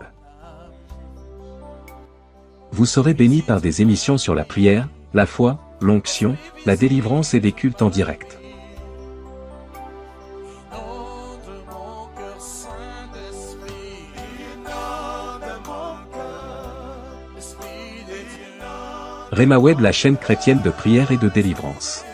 Vous serez bénis par des émissions sur la prière, la foi, l'onction, la délivrance et des cultes en direct. Rema Web, la chaîne chrétienne de prière et de délivrance.